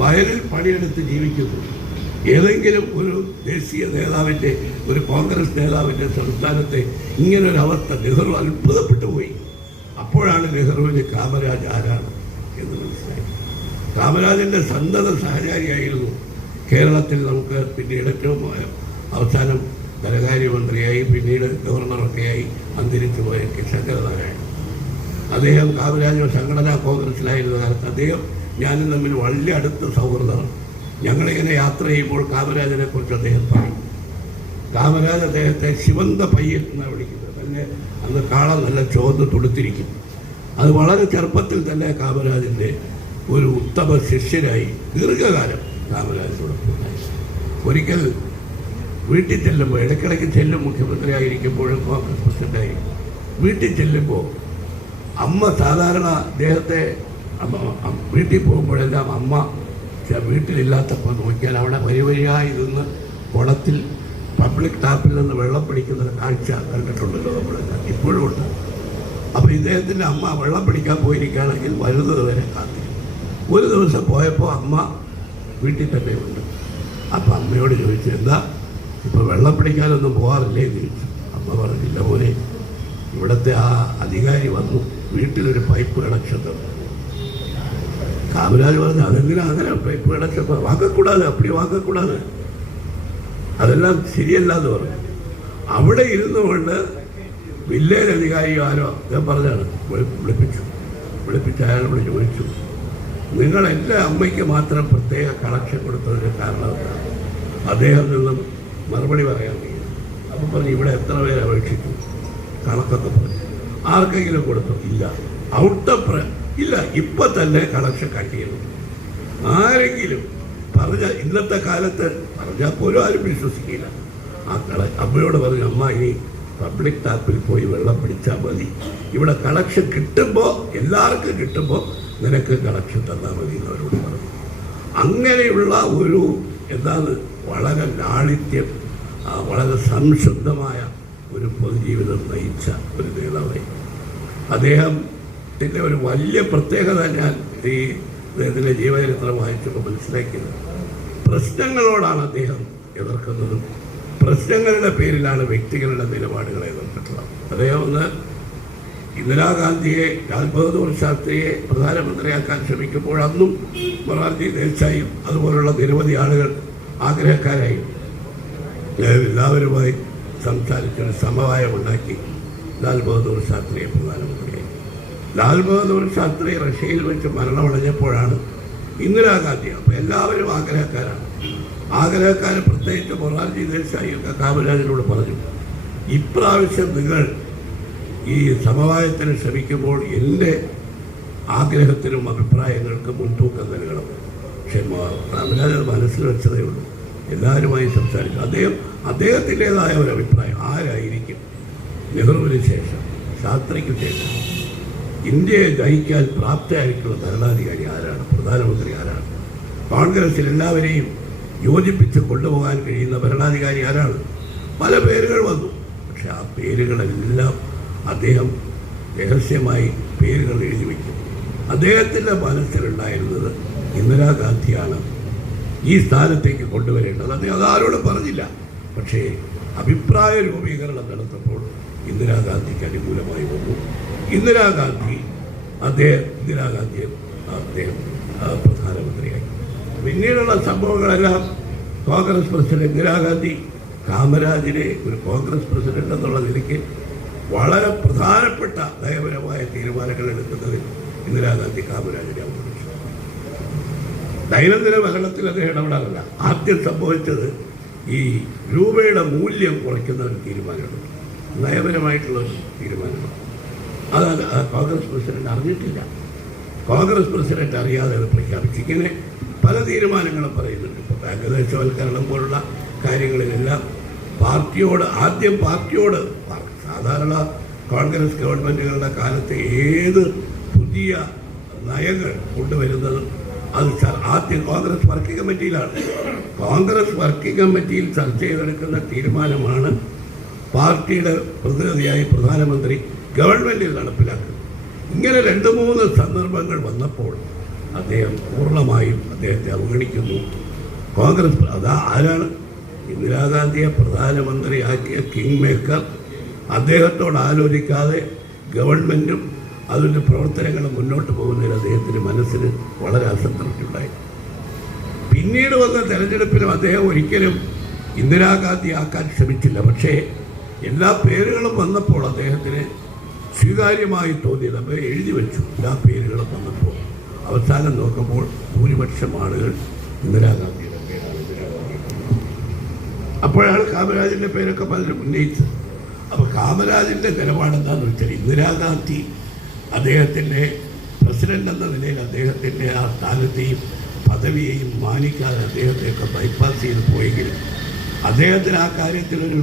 വയലിൽ പണിയെടുത്ത് ജീവിക്കുന്നു. ഏതെങ്കിലും ഒരു ദേശീയ നേതാവിൻ്റെ, ഒരു കോൺഗ്രസ് നേതാവിൻ്റെ സംസ്ഥാനത്തെ ഇങ്ങനൊരവസ്ഥ നെഹ്റു അത്ഭുതപ്പെട്ടു പോയി. അപ്പോഴാണ് നെഹ്റുവിന് കാമരാജ് ആരാണ് എന്ന് മനസ്സിലായി. കാമരാജൻ്റെ സന്തത സഹചാരിയായിരുന്നു. കേരളത്തിൽ നമുക്ക് പിന്നീട് ഏറ്റവും അവസാനം ധനകാര്യമന്ത്രിയായി പിന്നീട് ഗവർണറൊക്കെയായി അന്തരിച്ചു പോയ ശങ്കരനാരായണൻ. അദ്ദേഹം കാമരാജ് സംഘടനാ കോൺഗ്രസിലായിരുന്ന കാലത്ത് അദ്ദേഹം ഞാനും തമ്മിൽ വളരെ അടുത്ത സൗഹൃദമാണ്. ഞങ്ങളിങ്ങനെ യാത്ര ചെയ്യുമ്പോൾ കാമരാജനെ കുറിച്ച് അദ്ദേഹം പറയും. കാമരാജ് അദ്ദേഹത്തെ ശിവന്ത പയ്യൻ എന്നാണ് വിളിക്കുന്നത്. തന്നെ അന്ന് കാണാൻ നല്ല ചുവന്ന് തുടുത്തിരിക്കും. അത് വളരെ ചെറുപ്പത്തിൽ തന്നെ കാമരാജിൻ്റെ ഒരു ഉത്തമ ശിഷ്യനായി ദീർഘകാലം കാമരാജിനോടൊപ്പം. ഒരിക്കൽ വീട്ടിൽ ചെല്ലുമ്പോൾ, ഇടയ്ക്കിടയ്ക്ക് ചെല്ലും, മുഖ്യമന്ത്രി ആയിരിക്കുമ്പോഴും കോൺഗ്രസ് പ്രസിഡൻ്റായി വീട്ടിൽ ചെല്ലുമ്പോൾ അമ്മ സാധാരണ അദ്ദേഹത്തെ വീട്ടിൽ പോകുമ്പോഴെല്ലാം അമ്മ വീട്ടിലില്ലാത്തപ്പോൾ നോക്കിയാൽ അവിടെ വരിവരിയായി നിന്ന് കുളത്തിൽ പബ്ലിക് ടാപ്പിൽ നിന്ന് വെള്ളം പിടിക്കുന്ന കാഴ്ച കണ്ടിട്ടുണ്ടല്ലോ നമ്മളെല്ലാം, ഇപ്പോഴും ഉണ്ട്. അപ്പോൾ ഇദ്ദേഹത്തിൻ്റെ അമ്മ വെള്ളം പിടിക്കാൻ പോയിരിക്കുകയാണെങ്കിൽ വരുന്നത് വരെ കാത്തിരിക്കും. ഒരു ദിവസം പോയപ്പോൾ അമ്മ വീട്ടിൽ തന്നെ ഉണ്ട്. അപ്പം അമ്മയോട് ചോദിച്ചു, എന്താ ഇപ്പോൾ വെള്ളം പിടിക്കാനൊന്നും പോകാറില്ലേ എന്ന് ചോദിച്ചു. അമ്മ പറഞ്ഞില്ല, പോലെ ഇവിടുത്തെ ആ അധികാരി വന്നു വീട്ടിലൊരു പൈപ്പ് കണക്ഷൻ തന്നു. കാമരാജ് പറഞ്ഞു, അതെന്തിനാ അങ്ങനെ പൈപ്പ് കണക്ഷൻ വാങ്ങക്കൂടാതെ, അപ്പടി വാങ്ങക്കൂടാതെ, അതെല്ലാം ശരിയല്ല എന്ന് പറഞ്ഞു. അവിടെ ഇരുന്നു കൊണ്ട് വില്ലേജ് അധികാരിയോ ആരോ ഞാൻ പറഞ്ഞാണ് വിളിപ്പിച്ച് അയാളോട് ചോദിച്ചു, നിങ്ങൾ എൻ്റെ അമ്മയ്ക്ക് മാത്രം പ്രത്യേക കണക്ഷൻ കൊടുത്തതിൻ്റെ കാരണം എന്താണ്? അദ്ദേഹം നിന്നും മറുപടി പറയാൻ വയ്യ. അപ്പം പറഞ്ഞു, ഇവിടെ എത്ര പേര് അപേക്ഷിച്ചു? കണക്കൊക്കെ പറഞ്ഞു. ആർക്കെങ്കിലും കൊടുത്തു? ഇല്ല. ഇല്ല, ഇപ്പം തന്നെ കണക്ഷൻ കട്ട് ചെയ്തു. ആരെങ്കിലും ഇന്നത്തെ കാലത്ത് പറഞ്ഞാൽ പോലും ആരും വിശ്വസിക്കില്ല. അമ്മയോട് പറഞ്ഞു, അമ്മ ഇനി പബ്ലിക് ടാപ്പിൽ പോയി വെള്ളം പിടിച്ചാൽ മതി, ഇവിടെ കണക്ഷൻ കിട്ടുമ്പോൾ എല്ലാവർക്കും കിട്ടുമ്പോൾ നിനക്ക് കണക്ഷൻ തന്നാൽ മതി എന്നവരോട് പറഞ്ഞു. അങ്ങനെയുള്ള ഒരു എന്താണ് വളരെ ലാളിത്യം, വളരെ സംശുദ്ധമായ ഒരു പൊതുജീവിതം നയിച്ച ഒരു നേതാവായി. അദ്ദേഹത്തിൻ്റെ ഒരു വലിയ പ്രത്യേകത ഞാൻ അദ്ദേഹത്തിൻ്റെ ജീവചരിത്രം വായിച്ചപ്പോൾ മനസ്സിലാക്കിയത്, പ്രശ്നങ്ങളോടാണ് അദ്ദേഹം എതിർക്കുന്നതും പ്രശ്നങ്ങളുടെ പേരിലാണ് വ്യക്തികളുടെ നിലപാടുകളെ എതിർത്തിട്ടുള്ളത്. അദ്ദേഹം ഒന്ന് ഇന്ദിരാഗാന്ധിയെ, ലാൽ ബഹദൂർ ശാസ്ത്രിയെ പ്രധാനമന്ത്രിയാക്കാൻ ശ്രമിക്കുമ്പോൾ അന്നും മൊറാർജി ദേശായിയും അതുപോലുള്ള നിരവധി ആളുകൾ ആഗ്രഹക്കാരായി എല്ലാവരുമായി സംസാരിച്ചൊരു സമവായമുണ്ടാക്കി ലാൽ ബഹദൂർ ശാസ്ത്രിയെ പ്രധാനമന്ത്രിയായി. ലാൽ ബഹദൂർ ശാസ്ത്രി റഷ്യയിൽ വെച്ച് മരണമടഞ്ഞപ്പോഴാണ് ഇന്ദിരാഗാന്ധി. അപ്പോൾ എല്ലാവരും ആഗ്രഹക്കാരാണ്. ആഗ്രഹക്കാരെ പ്രത്യേകിച്ച് മൊറാർജി ദേശായിയൊക്കെ കാമരാജിനോട് പറഞ്ഞു, ഇപ്രാവശ്യം നിങ്ങൾ ഈ സമവായത്തിന് ശ്രമിക്കുമ്പോൾ എൻ്റെ ആഗ്രഹത്തിനും അഭിപ്രായങ്ങൾക്കും മുൻതൂക്കം നൽകണം. പക്ഷേ കാമരാജ് മനസ്സിൽ വെച്ചതേ ഉള്ളൂ. എല്ലാവരുമായി സംസാരിച്ചു. അദ്ദേഹത്തിൻ്റെതായ ഒരു അഭിപ്രായം ആരായിരിക്കും നെഹ്റുവിന് ശേഷം, ശാസ്ത്രിക്ക് ശേഷം ഇന്ത്യയെ നയിക്കാൻ പ്രാപ്തയായിട്ടുള്ള ഭരണാധികാരി ആരാണ്, പ്രധാനമന്ത്രി ആരാണ്, കോൺഗ്രസിൽ എല്ലാവരെയും യോജിപ്പിച്ച് കൊണ്ടുപോകാൻ കഴിയുന്ന ഭരണാധികാരി ആരാണ്? പല പേരുകൾ വന്നു. പക്ഷെ ആ പേരുകളെല്ലാം അദ്ദേഹം രഹസ്യമായി പേരുകൾ എഴുതി വയ്ക്കും. അദ്ദേഹത്തിൻ്റെ മനസ്സിലുണ്ടായിരുന്നത് ഇന്ദിരാഗാന്ധിയാണ് ഈ സ്ഥാനത്തേക്ക് കൊണ്ടുവരേണ്ടത്. അദ്ദേഹം അതാരോടും പറഞ്ഞില്ല. പക്ഷേ അഭിപ്രായ രൂപീകരണം നടത്തുമ്പോൾ ഇന്ദിരാഗാന്ധിക്ക് അനുകൂലമായി വന്നു. ഇന്ദിരാഗാന്ധിയെ അദ്ദേഹം പ്രധാനമന്ത്രിയായി. പിന്നീടുള്ള സംഭവങ്ങളെല്ലാം കോൺഗ്രസ് പ്രസിഡന്റ് ഇന്ദിരാഗാന്ധി കാമരാജിനെ ഒരു കോൺഗ്രസ് പ്രസിഡന്റ് എന്നുള്ള നിലയ്ക്ക് വളരെ പ്രധാനപ്പെട്ട നയപരമായ തീരുമാനങ്ങൾ എടുക്കുന്നതിൽ ഇന്ദിരാഗാന്ധി കാമരാജിനെ അവഗണിച്ചു. ദൈനംദിന ഭരണത്തിൽ അദ്ദേഹം ഇടപെടാറില്ല. ആദ്യം സംഭവിച്ചത് ഈ രൂപയുടെ മൂല്യം കുറയ്ക്കുന്ന ഒരു തീരുമാനമാണ്, നയപരമായിട്ടുള്ള ഒരു തീരുമാനമാണ്. അത് കോൺഗ്രസ് പ്രസിഡന്റ് അറിഞ്ഞിട്ടില്ല. കോൺഗ്രസ് പ്രസിഡന്റ് അറിയാതെ അത് പ്രഖ്യാപിച്ചു. ഇങ്ങനെ പല തീരുമാനങ്ങളും പറയുന്നുണ്ട്. ഇപ്പോൾ ബാങ്ക് ദേശവൽക്കരണം പോലുള്ള കാര്യങ്ങളിലെല്ലാം പാർട്ടിയോട് സാധാരണ കോൺഗ്രസ് ഗവൺമെൻറ്റുകളുടെ കാലത്ത് ഏത് പുതിയ നയങ്ങൾ കൊണ്ടുവരുന്നതും അത് ആദ്യം കോൺഗ്രസ് വർക്കിംഗ് കമ്മിറ്റിയിലാണ്. കോൺഗ്രസ് വർക്കിംഗ് കമ്മിറ്റിയിൽ ചർച്ച ചെയ്തെടുക്കുന്ന തീരുമാനമാണ് പാർട്ടിയുടെ പ്രതിനിധിയായി പ്രധാനമന്ത്രി ഗവൺമെൻറ്റിൽ നടപ്പിലാക്കുന്നത്. ഇങ്ങനെ 2-3 സന്ദർഭങ്ങൾ വന്നപ്പോൾ അദ്ദേഹം പൂർണ്ണമായും അദ്ദേഹത്തെ അവഗണിക്കുന്നു. കോൺഗ്രസ് ആരാണ്? ഇന്ദിരാഗാന്ധിയെ പ്രധാനമന്ത്രിയാക്കിയ കിങ് മേക്കർ അദ്ദേഹത്തോട് ആലോചിക്കാതെ ഗവൺമെൻറ്റും അതിൻ്റെ പ്രവർത്തനങ്ങളും മുന്നോട്ട് പോകുന്നതിൽ അദ്ദേഹത്തിൻ്റെ മനസ്സിന് വളരെ അസംതൃപ്തി ഉണ്ടായി. പിന്നീട് വന്ന തെരഞ്ഞെടുപ്പിലും അദ്ദേഹം ഒരിക്കലും ഇന്ദിരാഗാന്ധി ആക്കാൻ ശ്രമിച്ചില്ല. പക്ഷേ എല്ലാ പേരുകളും വന്നപ്പോൾ അദ്ദേഹത്തിന് സ്വീകാര്യമായി തോന്നിയത് അപ്പോൾ എഴുതി വെച്ചു. എല്ലാ പേരുകളും വന്നപ്പോൾ അവസാനം നോക്കുമ്പോൾ ഭൂരിപക്ഷം ആളുകൾ ഇന്ദിരാഗാന്ധിയുടെ പേരാണ്. അപ്പോഴാണ് കാമരാജിൻ്റെ പേരൊക്കെ പലരും ഉന്നയിച്ചത്. അപ്പോൾ കാമരാജിൻ്റെ നിലപാടെന്താണെന്ന് വെച്ചാൽ ഇന്ദിരാഗാന്ധി അദ്ദേഹത്തിൻ്റെ പ്രസിഡന്റ് എന്ന നിലയിൽ അദ്ദേഹത്തിൻ്റെ ആ സ്ഥാനത്തെയും പദവിയെയും മാനിക്കാതെ അദ്ദേഹത്തെയൊക്കെ ബൈപ്പാസ് ചെയ്ത് പോയെങ്കിലും അദ്ദേഹത്തിന് ആ കാര്യത്തിലൊരു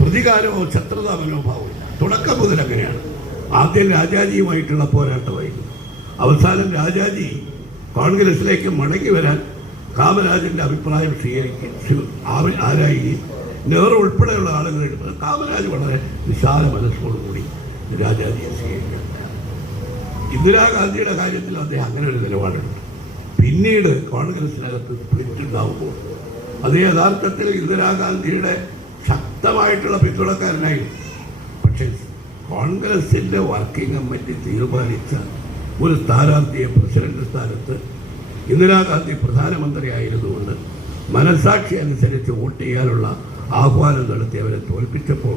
പ്രതികാരമോ ശത്രുതാ മനോഭാവമില്ല. തുടക്കം മുതൽ അങ്ങനെയാണ്. ആദ്യം രാജാജിയുമായിട്ടുള്ള പോരാട്ടമായിരുന്നു. അവസാനം രാജാജി കോൺഗ്രസിലേക്ക് മടങ്ങി വരാൻ കാമരാജിൻ്റെ അഭിപ്രായം ആരായി നെഹ്റു ഉൾപ്പെടെയുള്ള ആളുകൾ കാമരാജ് വളരെ വിശാല മനസ്സോടുകൂടി രാജാജിയെ സ്വീകരിക്കുക. ഇന്ദിരാഗാന്ധിയുടെ കാര്യത്തിൽ അദ്ദേഹം അങ്ങനെ ഒരു നിലപാടുണ്ട്. പിന്നീട് കോൺഗ്രസിനകത്ത് സ്പ്ലിറ്റ് ഉണ്ടാവുമ്പോൾ അത് യഥാർത്ഥത്തിൽ ഇന്ദിരാഗാന്ധിയുടെ ശക്തമായിട്ടുള്ള പിന്തുണക്കാരനായിരുന്നു. പക്ഷേ കോൺഗ്രസിൻ്റെ വർക്കിംഗ് കമ്മിറ്റി തീരുമാനിച്ച ഒരു സ്ഥാനാർത്ഥിയെ പ്രസിഡന്റ് സ്ഥാനത്ത് ഇന്ദിരാഗാന്ധി പ്രധാനമന്ത്രി ആയിരുന്നുകൊണ്ട് മനസാക്ഷി അനുസരിച്ച് വോട്ട് ചെയ്യാനുള്ള ആഹ്വാനം നടത്തി അവരെ തോൽപ്പിച്ചപ്പോൾ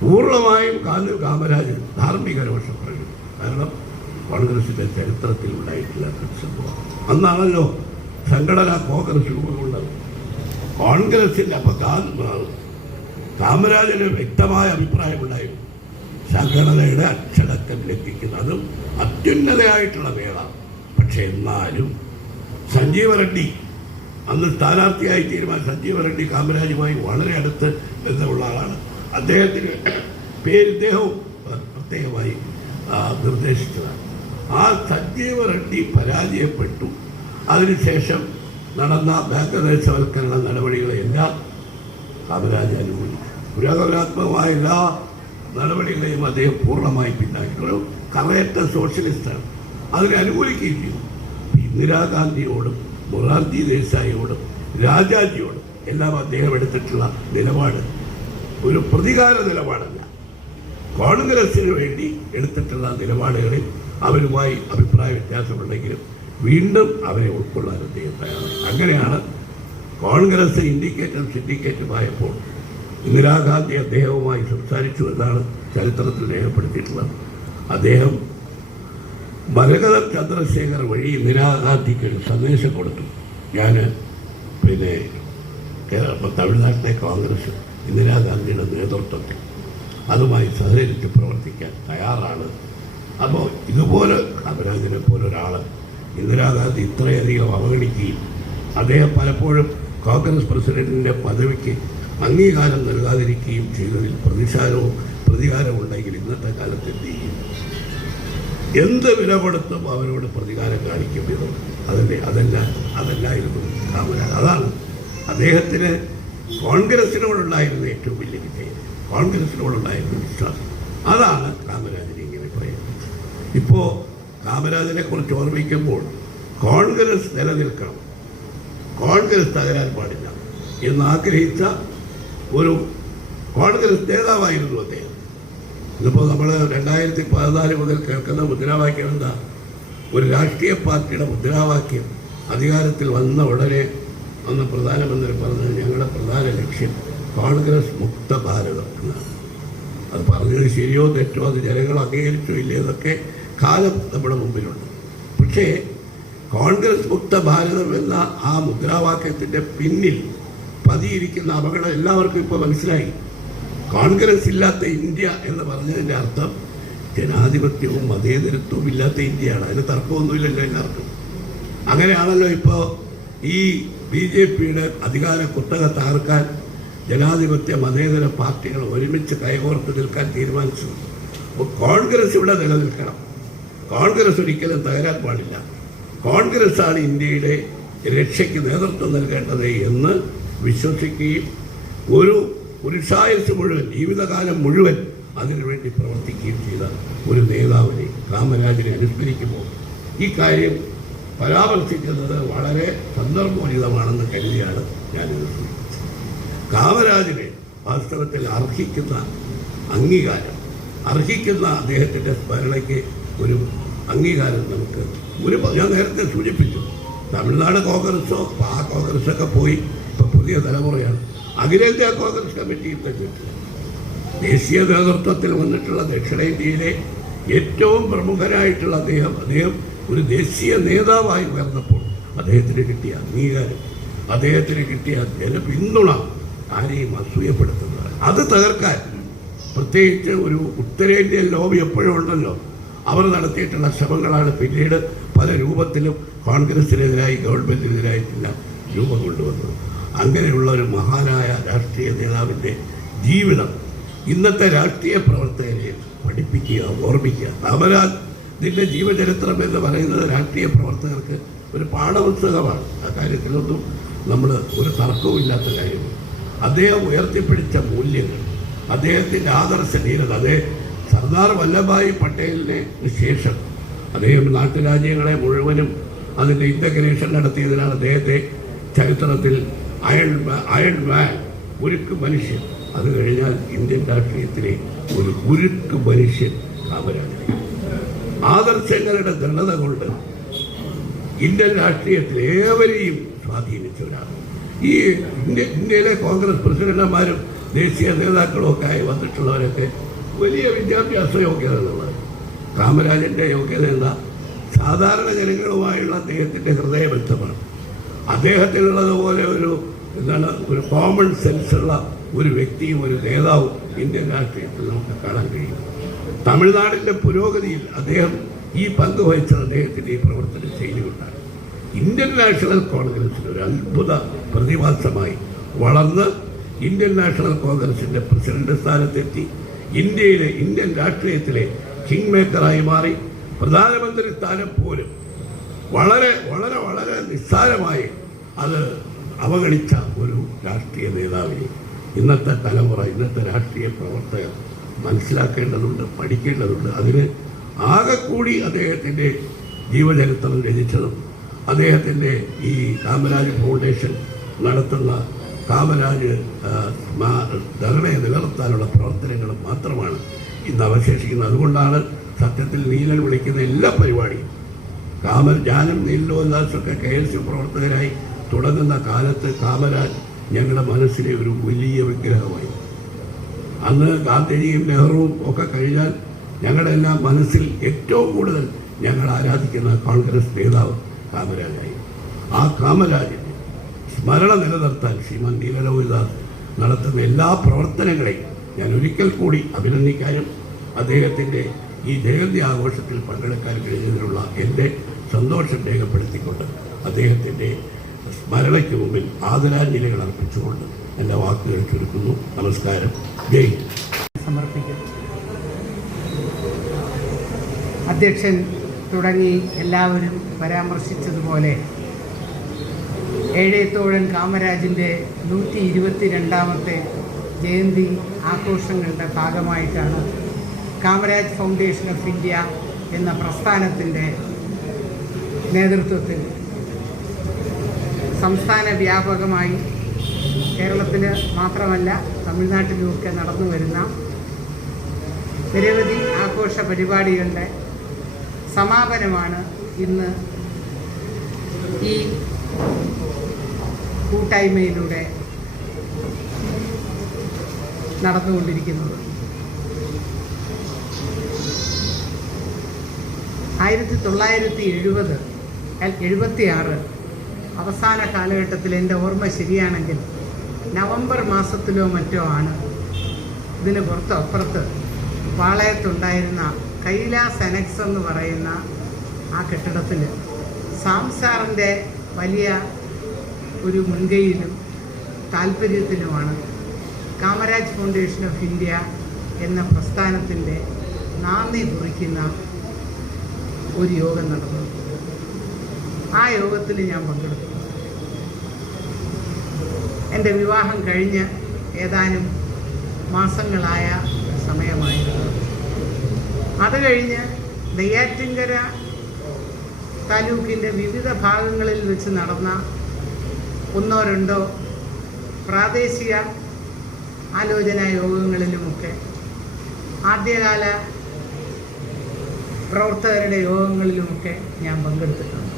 പൂർണ്ണമായും കാമരാജ് ധാർമ്മിക രോഷം പറഞ്ഞു. കാരണം കോൺഗ്രസിൻ്റെ ചരിത്രത്തിൽ ഉണ്ടായിട്ടുള്ള സംഭവം അന്നാണല്ലോ സംഘടന കോൺഗ്രസ് രൂപമുള്ളത്. കോൺഗ്രസിൻ്റെ അപ്പോൾ കാമരാജിന് വ്യക്തമായ അഭിപ്രായമുണ്ടായിരുന്നു. സംഘടനയുടെ അച്ചടക്കം ലംഘിക്കുന്നതും അത്യുന്നതയായിട്ടുള്ള വേള. പക്ഷെ എന്നാലും സഞ്ജീവ റെഡ്ഡി അന്ന് സ്ഥാനാർത്ഥിയായി സഞ്ജീവ റെഡ്ഡി കാമരാജുമായി വളരെ അടുത്ത് ബന്ധമുള്ള ആളാണ്. അദ്ദേഹത്തിന് പേര് ഇദ്ദേഹവും പ്രത്യേകമായി നിർദ്ദേശിച്ചതാണ്. ആ സഞ്ജീവ റെഡ്ഡി പരാജയപ്പെട്ടു. അതിനുശേഷം നടന്ന ബാങ്ക് ദേശവൽക്കരണ നടപടികളെല്ലാം കാമരാജ് അനുകൂലിച്ചു. പുരോഗമനാത്മകമായ എല്ലാ നടപടികളെയും അദ്ദേഹം പൂർണ്ണമായി പിന്നാക്കി. ഒരു കറയറ്റ സോഷ്യലിസ്റ്റാണ്. അതിനെ അനുകൂലിക്കുകയും ചെയ്തു. ഇന്ദിരാഗാന്ധിയോടും മൊറാർജി ദേശായിയോടും രാജാജിയോടും എല്ലാം അദ്ദേഹം എടുത്തിട്ടുള്ള നിലപാട് ഒരു പ്രതികാര നിലപാടല്ല. കോൺഗ്രസിന് വേണ്ടി എടുത്തിട്ടുള്ള നിലപാടുകളിൽ അവരുമായി അഭിപ്രായ വ്യത്യാസമുണ്ടെങ്കിലും വീണ്ടും അവരെ ഉൾക്കൊള്ളാൻ അദ്ദേഹം തയ്യാറാണ്. അങ്ങനെയാണ് കോൺഗ്രസ് സിൻഡിക്കേറ്റുമായപ്പോൾ ഇന്ദിരാഗാന്ധി അദ്ദേഹവുമായി സംസാരിച്ചു എന്നാണ് ചരിത്രത്തിൽ രേഖപ്പെടുത്തിയിട്ടുള്ളത്. അദ്ദേഹം ഭരതൻ ചന്ദ്രശേഖർ വഴി ഇന്ദിരാഗാന്ധിക്ക് ഒരു സന്ദേശം കൊടുത്തു. ഞാൻ തമിഴ്നാട്ടിലെ കോൺഗ്രസ് ഇന്ദിരാഗാന്ധിയുടെ നേതൃത്വത്തിൽ അതുമായി സഹകരിച്ച് പ്രവർത്തിക്കാൻ തയ്യാറാണ്. അപ്പോൾ ഇതുപോലെ കാമരാജിനെ പോലൊരാൾ ഇന്ദിരാഗാന്ധി ഇത്രയധികം അവഗണിക്കുകയും അദ്ദേഹം പലപ്പോഴും കോൺഗ്രസ് പ്രസിഡന്റിൻ്റെ പദവിക്ക് അംഗീകാരം നൽകാതിരിക്കുകയും ചെയ്തതിൽ പ്രതികാരവും ഉണ്ടെങ്കിൽ ഇന്നത്തെ കാലത്ത് എന്ത് ചെയ്യും? എന്ത് വില കൊടുത്തും അവരോട് പ്രതികാരം കാണിക്കും. അതല്ലായിരുന്നു കാമരാജ്. അതാണ് അദ്ദേഹത്തിന് കോൺഗ്രസിനോടുണ്ടായിരുന്ന ഏറ്റവും വലിയ വിജയം, കോൺഗ്രസിനോടുണ്ടായിരുന്ന വിശ്വാസം. അതാണ് കാമരാജിനെ ഇങ്ങനെ പറയുന്നത്. ഇപ്പോൾ കാമരാജിനെ കുറിച്ച് ഓർമ്മിക്കുമ്പോൾ കോൺഗ്രസ് നിലനിൽക്കണം, കോൺഗ്രസ് തകരാൻ പാടില്ല എന്നാഗ്രഹിച്ച ഒരു കോൺഗ്രസ് നേതാവായിരുന്നു അദ്ദേഹം. ഇതിപ്പോൾ നമ്മൾ 2014 മുതൽ കേൾക്കുന്ന മുദ്രാവാക്യം എന്താ? ഒരു രാഷ്ട്രീയ പാർട്ടിയുടെ മുദ്രാവാക്യം അധികാരത്തിൽ വന്ന ഉടനെ അന്ന് പ്രധാനമന്ത്രി പറഞ്ഞത് ഞങ്ങളുടെ പ്രധാന ലക്ഷ്യം കോൺഗ്രസ് മുക്ത ഭാരതം എന്നാണ്. അത് പറഞ്ഞത് ശരിയോ തെറ്റോ, അത് ജനങ്ങൾ അംഗീകരിച്ചോ ഇല്ലേ എന്നൊക്കെ കാലം നമ്മുടെ മുമ്പിലുണ്ട്. പക്ഷേ കോൺഗ്രസ് മുക്ത ഭാരതം എന്ന ആ മുദ്രാവാക്യത്തിൻ്റെ പിന്നിൽ പതിയിരിക്കുന്ന അപകടം എല്ലാവർക്കും ഇപ്പോൾ മനസ്സിലായി. കോൺഗ്രസ് ഇല്ലാത്ത ഇന്ത്യ എന്ന് പറഞ്ഞതിൻ്റെ അർത്ഥം ജനാധിപത്യവും മതേതരത്വവും ഇല്ലാത്ത ഇന്ത്യയാണ്. അതിന് തർക്കമൊന്നുമില്ലല്ലോ എല്ലാവർക്കും. അങ്ങനെയാണല്ലോ ഇപ്പോൾ ഈ BJPയുടെ അധികാര കുത്തക തകർക്കാൻ ജനാധിപത്യ മതേതര പാർട്ടികൾ ഒരുമിച്ച് കൈകോർത്ത് നിൽക്കാൻ തീരുമാനിച്ചു. അപ്പോൾ കോൺഗ്രസ് ഇവിടെ നിലനിൽക്കണം. കോൺഗ്രസ് ഒരിക്കലും തകരാൻ പാടില്ല. കോൺഗ്രസ് ആണ് ഇന്ത്യയുടെ രക്ഷയ്ക്ക് നേതൃത്വം നൽകേണ്ടത് എന്ന് വിശ്വസിക്കുകയും ഒരു പുരുഷായുസ് മുഴുവൻ, ജീവിതകാലം മുഴുവൻ അതിനുവേണ്ടി പ്രവർത്തിക്കുകയും ചെയ്ത ഒരു നേതാവിനെ, കാമരാജിനെ അനുസ്മരിക്കുമ്പോൾ ഈ കാര്യം പരാമർശിക്കുന്നത് വളരെ സന്ദർഭോചിതമാണെന്ന് കരുതിയാണ് ഞാനിത് സൂചിപ്പിച്ചത്. കാമരാജിനെ വാസ്തവത്തിൽ അർഹിക്കുന്ന അംഗീകാരം, അർഹിക്കുന്ന അദ്ദേഹത്തിൻ്റെ സ്മരണയ്ക്ക് ഒരു അംഗീകാരം നമുക്ക് ഞാൻ നേരത്തെ സൂചിപ്പിച്ചു. തമിഴ്നാട് കോൺഗ്രസോ ആ കോൺഗ്രസൊക്കെ പോയി ഇപ്പോൾ പുതിയ തലമുറയാണ്. അഖിലേന്ത്യാ കോൺഗ്രസ് കമ്മിറ്റിയിൽ തന്നെ ദേശീയ നേതൃത്വത്തിൽ വന്നിട്ടുള്ള ദക്ഷിണേന്ത്യയിലെ ഏറ്റവും പ്രമുഖനായിട്ടുള്ള അദ്ദേഹം ഒരു ദേശീയ നേതാവായി ഉയർന്നപ്പോൾ അദ്ദേഹത്തിന് കിട്ടിയ അംഗീകാരം, അദ്ദേഹത്തിന് കിട്ടിയ ജനപിന്തുണ ആരെയും അസൂയപ്പെടുത്തുന്നതാണ്. അത് തകർക്കാൻ പ്രത്യേകിച്ച് ഒരു ഉത്തരേന്ത്യൻ ലോബി എപ്പോഴും ഉണ്ടല്ലോ, അവർ നടത്തിയിട്ടുള്ള ശ്രമങ്ങളാണ് പിന്നീട് പല രൂപത്തിലും കോൺഗ്രസിനെതിരായി, ഗവൺമെൻറ്റിനെതിരായിട്ടുള്ള രൂപം കൊണ്ടുവന്നത്. അങ്ങനെയുള്ള ഒരു മഹാനായ രാഷ്ട്രീയ നേതാവിൻ്റെ ജീവിതം ഇന്നത്തെ രാഷ്ട്രീയ പ്രവർത്തകരെ പഠിപ്പിക്കുക, ഓർമ്മിക്കുക. കാമരാജിൻ്റെ ജീവചരിത്രം എന്ന് പറയുന്നത് രാഷ്ട്രീയ പ്രവർത്തകർക്ക് ഒരു പാഠപുസ്തകമാണ്. ആ കാര്യത്തിലൊന്നും നമ്മൾ ഒരു തർക്കവുമില്ലാത്ത കാര്യമാണ്. അദ്ദേഹം ഉയർത്തിപ്പിടിച്ച മൂല്യങ്ങൾ, അദ്ദേഹത്തിൻ്റെ ആദർശനീയത, സർദാർ വല്ലഭായ് പട്ടേലിന് ശേഷം അദ്ദേഹം നാട്ടുരാജ്യങ്ങളെ മുഴുവനും അതിൻ്റെ ഇൻ്റഗ്രേഷൻ നടത്തിയതിനാണ് അദ്ദേഹത്തെ ചരിത്രത്തിൽ അയൺ മാൻ, ഉരുക്ക് മനുഷ്യൻ. അത് കഴിഞ്ഞാൽ ഇന്ത്യൻ രാഷ്ട്രീയത്തിലെ ഒരു ഉരുക്ക് മനുഷ്യൻ കാമരാജ്. ആദർശങ്ങളുടെ ദൃഢത കൊണ്ട് ഇന്ത്യൻ രാഷ്ട്രീയത്തിൽ ഏവരെയും സ്വാധീനിച്ചവരാണ്. ഈ ഇന്ത്യയിലെ കോൺഗ്രസ് പ്രസിഡന്റുമാരും ദേശീയ നേതാക്കളും ഒക്കെ ആയി വന്നിട്ടുള്ളവരൊക്കെ വലിയ വിദ്യാഭ്യാസ യോഗ്യതകളുള്ളത്. കാമരാജൻ്റെ യോഗ്യത എന്താ? സാധാരണ ജനങ്ങളുമായുള്ള അദ്ദേഹത്തിൻ്റെ ഹൃദയബന്ധമാണ്. അദ്ദേഹത്തിനുള്ളതുപോലെ ഒരു കോമൺ സെൻസുള്ള ഒരു വ്യക്തിയും ഒരു നേതാവും ഇന്ത്യൻ രാഷ്ട്രീയത്തിൽ നമുക്ക് കാണാൻ കഴിയും. തമിഴ്നാടിൻ്റെ പുരോഗതിയിൽ അദ്ദേഹം ഈ പങ്ക് വഹിച്ചത് അദ്ദേഹത്തിൻ്റെ ഈ പ്രവർത്തന ശൈലി കൊണ്ടാണ്. ഇന്ത്യൻ നാഷണൽ കോൺഗ്രസിന് ഒരു അത്ഭുത പ്രതിഭാസമായി വളർന്ന് ഇന്ത്യൻ നാഷണൽ കോൺഗ്രസിൻ്റെ പ്രസിഡന്റ് സ്ഥാനത്തെത്തി. ഇന്ത്യൻ രാഷ്ട്രീയത്തിലെ കിങ് മേക്കറായി മാറി. പ്രധാനമന്ത്രി സ്ഥാനം പോലും വളരെ വളരെ വളരെ നിസ്സാരമായി അത് അവഗണിച്ച ഒരു രാഷ്ട്രീയ നേതാവിനെ ഇന്നത്തെ തലമുറ, ഇന്നത്തെ രാഷ്ട്രീയ പ്രവർത്തകർ മനസ്സിലാക്കേണ്ടതുണ്ട്, പഠിക്കേണ്ടതുണ്ട്. അതിന് ആകെക്കൂടി അദ്ദേഹത്തിൻ്റെ ജീവചരിത്രം രചിച്ചതും അദ്ദേഹത്തിൻ്റെ ഈ കാമരാജ് ഫൗണ്ടേഷൻ നടത്തുന്ന കാമരാജ് ധരണയെ നിലനിർത്താനുള്ള പ്രവർത്തനങ്ങളും മാത്രമാണ് ഇന്ന് അവശേഷിക്കുന്നത്. അതുകൊണ്ടാണ് സത്യത്തിൽ നീലൻ വിളിക്കുന്ന എല്ലാ പരിപാടിയും ഞാനും നീലോല്ലാസൊക്കെ KSU പ്രവർത്തകരായി തുടങ്ങുന്ന കാലത്ത് കാമരാജ് ഞങ്ങളുടെ മനസ്സിലെ ഒരു വലിയ വിഗ്രഹമായി. അന്ന് ഗാന്ധിജിയും നെഹ്റുവും ഒക്കെ കഴിഞ്ഞാൽ ഞങ്ങളുടെ എല്ലാം മനസ്സിൽ ഏറ്റവും കൂടുതൽ ഞങ്ങൾ ആരാധിക്കുന്ന കോൺഗ്രസ് നേതാവ് കാമരാജായി. ആ കാമരാജിൻ്റെ സ്മരണ നിലനിർത്താൻ ശ്രീമാൻ നീലലോഹിദാസ് നടത്തുന്ന എല്ലാ പ്രവർത്തനങ്ങളെയും ഞാൻ ഒരിക്കൽ കൂടി അഭിനന്ദിക്കാനും അദ്ദേഹത്തിൻ്റെ ഈ ജയന്തി ആഘോഷത്തിൽ പങ്കെടുക്കാൻ കഴിഞ്ഞതിനുള്ള എൻ്റെ സന്തോഷം രേഖപ്പെടുത്തിക്കൊണ്ട് അദ്ദേഹത്തിൻ്റെ സ്മരണയ്ക്ക് മുമ്പിൽ ആദരാഞ്ജലികൾ അർപ്പിച്ചുകൊണ്ട് എൻ്റെ വാക്കുകൾ ചുരുക്കുന്നു. നമസ്കാരം. ജയ് സമർപ്പിക്കും. അധ്യക്ഷൻ തുടങ്ങി എല്ലാവരും പരാമർശിച്ചതുപോലെ ഏഴേത്തോഴൻ കാമരാജിൻ്റെ 122ാമത്തെ ജയന്തി ആഘോഷങ്ങളുടെ ഭാഗമായിട്ടാണ് കാമരാജ് ഫൗണ്ടേഷൻ ഓഫ് ഇന്ത്യ എന്ന പ്രസ്ഥാനത്തിൻ്റെ നേതൃത്വത്തിൽ സംസ്ഥാന വ്യാപകമായി കേരളത്തിൽ മാത്രമല്ല തമിഴ്നാട്ടിലുമൊക്കെ നടന്നു വരുന്ന നിരവധി ആഘോഷ പരിപാടികളുടെ സമാപനമാണ് ഇന്ന് ഈ കൂട്ടായ്മയിലൂടെ നടന്നുകൊണ്ടിരിക്കുന്നത്. 1976 അവസാന കാലഘട്ടത്തിൽ എൻ്റെ ഓർമ്മ ശരിയാണെങ്കിൽ നവംബർ മാസത്തിലോ മറ്റോ ആണ് ഇതിന് അപ്പുറത്ത് പാളയത്തുണ്ടായിരുന്ന കൈലാസ് അനക്സ് എന്ന് പറയുന്ന ആ കെട്ടിടത്തിൽ സാംസാറിൻ്റെ വലിയ ഒരു മുൻകൈയിലും താല്പര്യത്തിലുമാണ് കാമരാജ് ഫൗണ്ടേഷൻ ഓഫ് ഇന്ത്യ എന്ന പ്രസ്ഥാനത്തിൻ്റെ നാന്ദി കുറിക്കുന്ന ഒരു യോഗം നടന്നു. ആ യോഗത്തിൽ ഞാൻ പങ്കെടുത്തു. എൻ്റെ വിവാഹം കഴിഞ്ഞ് ഏതാനും മാസങ്ങളായ സമയമായിരുന്നു. അത് കഴിഞ്ഞ് നെയ്യാറ്റിൻകര താലൂക്കിൻ്റെ വിവിധ ഭാഗങ്ങളിൽ വെച്ച് നടന്ന ഒന്നോ രണ്ടോ പ്രാദേശിക ആലോചനാ യോഗങ്ങളിലുമൊക്കെ ആദ്യകാല പ്രവർത്തകരുടെ യോഗങ്ങളിലുമൊക്കെ ഞാൻ പങ്കെടുത്തിട്ടുണ്ട്.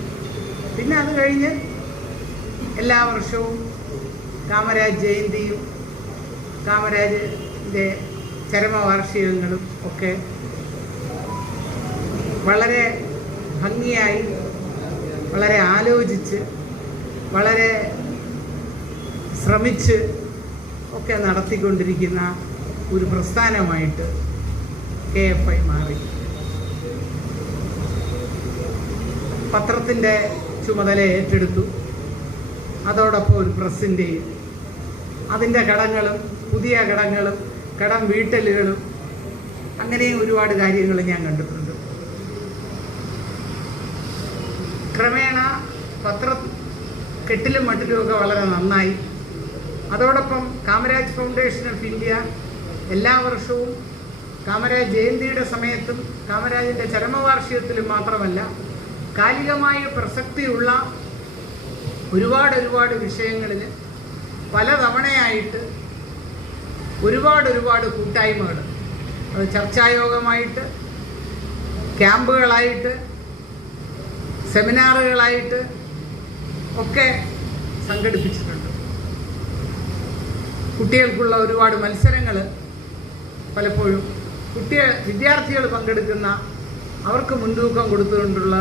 പിന്നെ അത് കഴിഞ്ഞ് എല്ലാ വർഷവും കാമരാജ് ജയന്തിയും കാമരാജിൻ്റെ ചരമവാർഷികങ്ങളും ഒക്കെ വളരെ ഭംഗിയായി, വളരെ ആലോചിച്ച്, വളരെ ശ്രമിച്ച് ഒക്കെ നടത്തിക്കൊണ്ടിരിക്കുന്ന ഒരു പ്രസ്ഥാനമായിട്ട് KFI മാറി. പത്രത്തിൻ്റെ ചുമതല ഏറ്റെടുത്തു. അതോടൊപ്പം ഒരു പ്രസിൻ്റെയും അതിൻ്റെ കടങ്ങളും പുതിയ കടങ്ങളും കടം വീട്ടലുകളും അങ്ങനെയും ഒരുപാട് കാര്യങ്ങൾ ഞാൻ കണ്ടിട്ടുണ്ട്. ക്രമേണ കെട്ടിലും മട്ടിലുമൊക്കെ വളരെ നന്നായി. അതോടൊപ്പം കാമരാജ് ഫൗണ്ടേഷൻ ഓഫ് ഇന്ത്യ എല്ലാ വർഷവും കാമരാജ് ജയന്തിയുടെ സമയത്തും കാമരാജിൻ്റെ ചരമവാർഷികത്തിലും മാത്രമല്ല കാലികമായ പ്രസക്തിയുള്ള ഒരുപാട് വിഷയങ്ങളിൽ പലതവണയായിട്ട് ഒരുപാട് കൂട്ടായ്മകൾ, അത് ചർച്ചായോഗമായിട്ട്, ക്യാമ്പുകളായിട്ട്, സെമിനാറുകളായിട്ട് ഒക്കെ സംഘടിപ്പിച്ചിട്ടുണ്ട്. കുട്ടികൾക്കുള്ള ഒരുപാട് മത്സരങ്ങൾ പലപ്പോഴും വിദ്യാർത്ഥികൾ പങ്കെടുക്കുന്ന അവർക്ക് മുൻതൂക്കം കൊടുത്തുകൊണ്ടുള്ള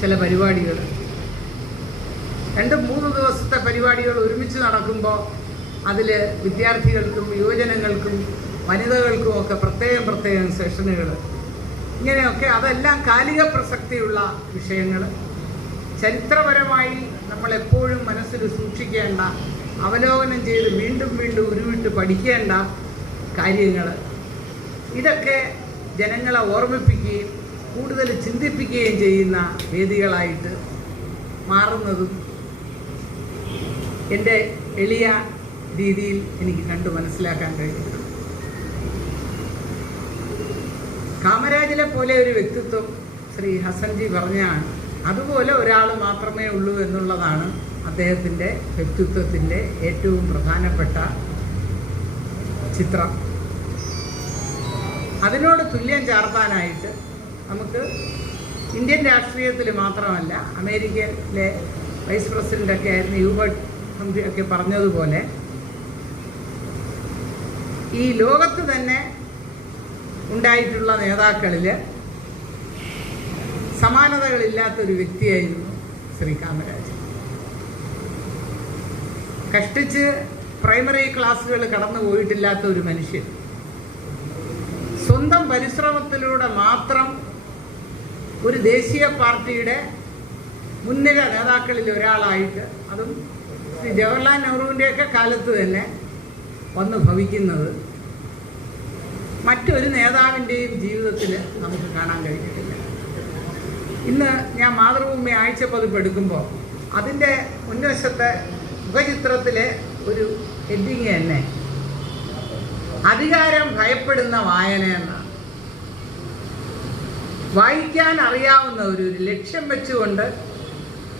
ചില പരിപാടികൾ, 2-3 ദിവസത്തെ പരിപാടികൾ ഒരുമിച്ച് നടക്കുമ്പോൾ അതിൽ വിദ്യാർത്ഥികൾക്കും യുവജനങ്ങൾക്കും വനിതകൾക്കും ഒക്കെ പ്രത്യേകം സെഷനുകൾ, ഇങ്ങനെയൊക്കെ അതെല്ലാം കാലിക പ്രസക്തിയുള്ള വിഷയങ്ങൾ, ചരിത്രപരമായി നമ്മളെപ്പോഴും മനസ്സിൽ സൂക്ഷിക്കേണ്ട, അവലോകനം ചെയ്ത് വീണ്ടും ഉരുവിട്ട് പഠിക്കേണ്ട കാര്യങ്ങൾ, ഇതൊക്കെ ജനങ്ങളെ ഓർമ്മിപ്പിക്കുകയും കൂടുതൽ ചിന്തിപ്പിക്കുകയും ചെയ്യുന്ന വേദികളായിട്ട് മാറുന്നതും എൻ്റെ എളിയ രീതിയിൽ എനിക്ക് കണ്ടു മനസ്സിലാക്കാൻ കഴിയും. കാമരാജിനെ പോലെ ഒരു വ്യക്തിത്വം ശ്രീ ഹസൻജി പറഞ്ഞാണ്, അതുപോലെ ഒരാൾ മാത്രമേ ഉള്ളൂ എന്നുള്ളതാണ് അദ്ദേഹത്തിൻ്റെ വ്യക്തിത്വത്തിൻ്റെ ഏറ്റവും പ്രധാനപ്പെട്ട ചിത്രം. അതിനോട് തുല്യം ചാർത്താനായിട്ട് നമുക്ക് ഇന്ത്യൻ രാഷ്ട്രീയത്തിൽ മാത്രമല്ല, അമേരിക്കയിലെ വൈസ് പ്രസിഡൻ്റൊക്കെ ആയിരുന്നു ഹ്യൂബർട്ട് ഹംഫ്രി ഒക്കെ പറഞ്ഞതുപോലെ ഈ ലോകത്ത് തന്നെ ഉണ്ടായിട്ടുള്ള നേതാക്കളിൽ സമാനതകളില്ലാത്തൊരു വ്യക്തിയായിരുന്നു ശ്രീ കാമരാജ്. കഷ്ടിച്ച് പ്രൈമറി ക്ലാസ്സുകൾ കടന്നു പോയിട്ടില്ലാത്ത ഒരു മനുഷ്യൻ, സ്വന്തം പരിശ്രമത്തിലൂടെ മാത്രം ഒരു ദേശീയ പാർട്ടിയുടെ മുൻനിര നേതാക്കളിൽ ഒരാളായിട്ട്, അതും ശ്രീ ജവഹർലാൽ നെഹ്റുവിൻ്റെയൊക്കെ കാലത്ത് തന്നെ വന്ന് ഭവിക്കുന്നത് മറ്റൊരു നേതാവിൻ്റെയും ജീവിതത്തിൽ നമുക്ക് കാണാൻ കഴിഞ്ഞിട്ടില്ല. ഇന്ന് ഞാൻ മാതൃഭൂമി ആഴ്ചപ്പതിപ്പ് എടുക്കുമ്പോൾ അതിൻ്റെ മുൻവശത്തെ മുഖചിത്രത്തിലെ ഒരു ഹെഡിങ് തന്നെ അധികാരം ഭയപ്പെടുന്ന വായന എന്നാണ്. വായിക്കാൻ അറിയാവുന്ന ഒരു ലക്ഷ്യം വെച്ചുകൊണ്ട്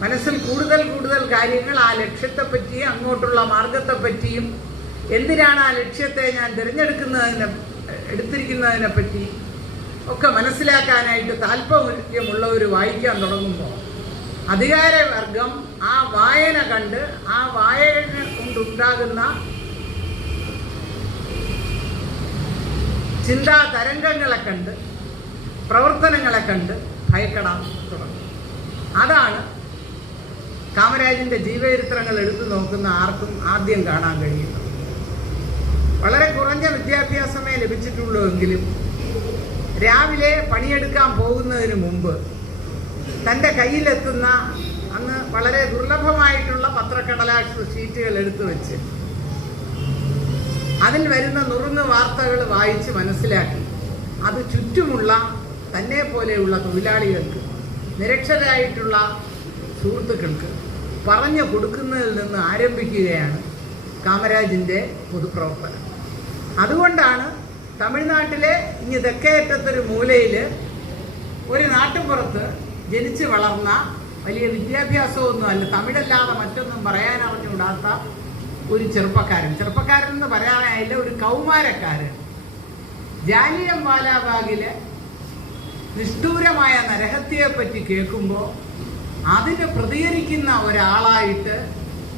മനസ്സിൽ കൂടുതൽ കാര്യങ്ങൾ ആ ലക്ഷ്യത്തെപ്പറ്റിയും അങ്ങോട്ടുള്ള മാർഗത്തെപ്പറ്റിയും എന്തിനാണ് ആ ലക്ഷ്യത്തെ ഞാൻ എടുത്തിരിക്കുന്നതിനെ പറ്റി ഒക്കെ മനസ്സിലാക്കാനായിട്ട് താല്പര്യമുള്ളവർ വായിക്കാൻ തുടങ്ങുമ്പോൾ അധികാരവർഗം ആ വായന കണ്ട്, ആ വായന കൊണ്ടുണ്ടാകുന്ന ചിന്താ തരംഗങ്ങളെ കണ്ട്, പ്രവർത്തനങ്ങളെ കണ്ട് ഭയപ്പെടാൻ തുടങ്ങും. അതാണ് കാമരാജിൻ്റെ ജീവചരിത്രങ്ങൾ എടുത്തു നോക്കുന്ന ആർക്കും ആദ്യം കാണാൻ കഴിയുന്നത്. വളരെ കുറഞ്ഞ വിദ്യാഭ്യാസമേ ലഭിച്ചിട്ടുള്ളൂ എങ്കിലും രാവിലെ പണിയെടുക്കാൻ പോകുന്നതിന് മുമ്പ് തൻ്റെ കയ്യിലെത്തുന്ന അന്ന് വളരെ ദുർലഭമായിട്ടുള്ള പത്രക്കടലാസ് ഷീറ്റുകൾ എടുത്തു വെച്ച് അതിൽ വരുന്ന നുറുങ്ങ് വാർത്തകൾ വായിച്ച് മനസ്സിലാക്കി അത് ചുറ്റുമുള്ള തന്നെ പോലെയുള്ള തൊഴിലാളികൾക്ക്, നിരക്ഷരായിട്ടുള്ള സുഹൃത്തുക്കൾക്ക് പറഞ്ഞു കൊടുക്കുന്നതിൽ നിന്ന് ആരംഭിക്കുകയാണ് കാമരാജിൻ്റെ പൊതുപ്രവർത്തനം. അതുകൊണ്ടാണ് തമിഴ്നാട്ടിലെ ഇനി തെക്കേയറ്റത്തൊരു മൂലയിൽ ഒരു നാട്ടുപുറത്ത് ജനിച്ച് വളർന്ന വലിയ വിദ്യാഭ്യാസമൊന്നും അല്ല, തമിഴല്ലാതെ മറ്റൊന്നും പറയാൻ അറിഞ്ഞുകൂടാത്ത ഒരു ചെറുപ്പക്കാരൻ എന്ന് പറയാനായില്ല, ഒരു കൗമാരക്കാരൻ ജാലിയൻവാലാബാഗിലെ നിഷ്ഠൂരമായ നരഹത്യയെപ്പറ്റി കേൾക്കുമ്പോൾ അതിന് പ്രതികരിക്കുന്ന ഒരാളായിട്ട്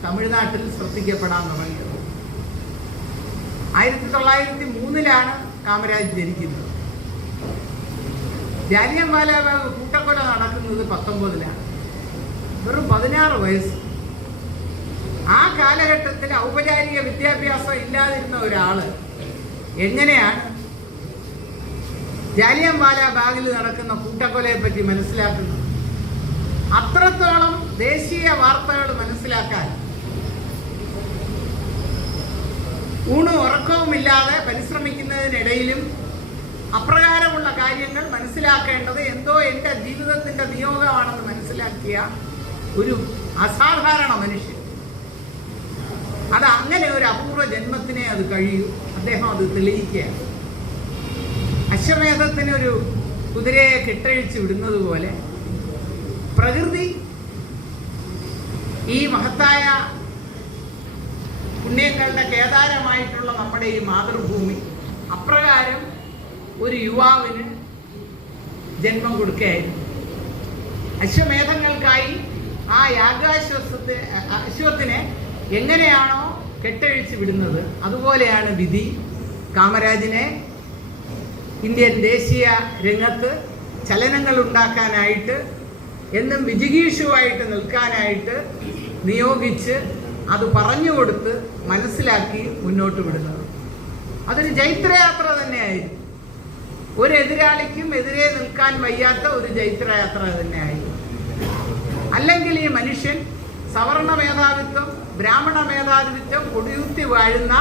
തമിഴ്നാട്ടിൽ ശ്രദ്ധിക്കപ്പെടാൻ തുടങ്ങിയത്. 1903 കാമരാജ് ജനിക്കുന്നത്. ജാലിയൻവാലാബാഗ് കൂട്ടക്കൊല നടക്കുന്നത് 19 വെറും 16 വയസ്സ്. ആ കാലഘട്ടത്തിൽ ഔപചാരിക വിദ്യാഭ്യാസം ഇല്ലാതിരുന്ന ഒരാൾ എങ്ങനെയാണ് ജാലിയൻവാലാബാഗിൽ നടക്കുന്ന കൂട്ടക്കൊലയെ പറ്റി മനസ്സിലാക്കുന്നത്? അത്രത്തോളം ദേശീയ വാർത്തകൾ മനസ്സിലാക്കാൻ ഊണും ഉറക്കവുമില്ലാതെ പരിശ്രമിക്കുന്നതിനിടയിലും അപ്രകാരമുള്ള കാര്യങ്ങൾ മനസ്സിലാക്കേണ്ടത് എന്തോ എൻ്റെ ജീവിതത്തിൻ്റെ നിയോഗമാണെന്ന് മനസ്സിലാക്കിയ ഒരു അസാധാരണ മനുഷ്യൻ. അത് അങ്ങനെ ഒരു അപൂർവ ജന്മത്തിനെ അത് കഴിയൂ. അദ്ദേഹം അത് തെളിയിക്കുകയാണ്. അശ്വമേധത്തിനൊരു കുതിരയെ കെട്ടഴിച്ച് വിടുന്നത് പോലെ പ്രകൃതി ഈ മഹത്തായ പുണ്യങ്ങളുടെ കേദാരമായിട്ടുള്ള നമ്മുടെ ഈ മാതൃഭൂമി അപ്രകാരം ഒരു യുവാവിന് ജന്മം കൊടുക്കുകയായിരുന്നു. അശ്വമേധങ്ങൾക്കായി ആ അശ്വത്തിനെ എങ്ങനെയാണോ കെട്ടഴിച്ച് വിടുന്നത് അതുപോലെയാണ് വിധി കാമരാജിനെ ഇന്ത്യൻ ദേശീയ രംഗത്ത് ചലനങ്ങൾ ഉണ്ടാക്കാനായിട്ട്, എന്നും വിജിഗീഷുവായിട്ട് നിൽക്കാനായിട്ട് നിയോഗിച്ച് അത് പറഞ്ഞുകൊടുത്ത് മനസ്സിലാക്കി മുന്നോട്ട് വിടുന്നത്. അതൊരു ജൈത്രയാത്ര തന്നെയായിരുന്നു. ഒരു എതിരാളിക്കും എതിരെ നിൽക്കാൻ വയ്യാത്ത ഒരു ജൈത്രയാത്ര തന്നെയായിരുന്നു. അല്ലെങ്കിൽ ഈ മനുഷ്യൻ സവർണ മേധാവിത്വം, ബ്രാഹ്മണ മേധാവിത്വം കൊടിയുത്തി വാഴുന്ന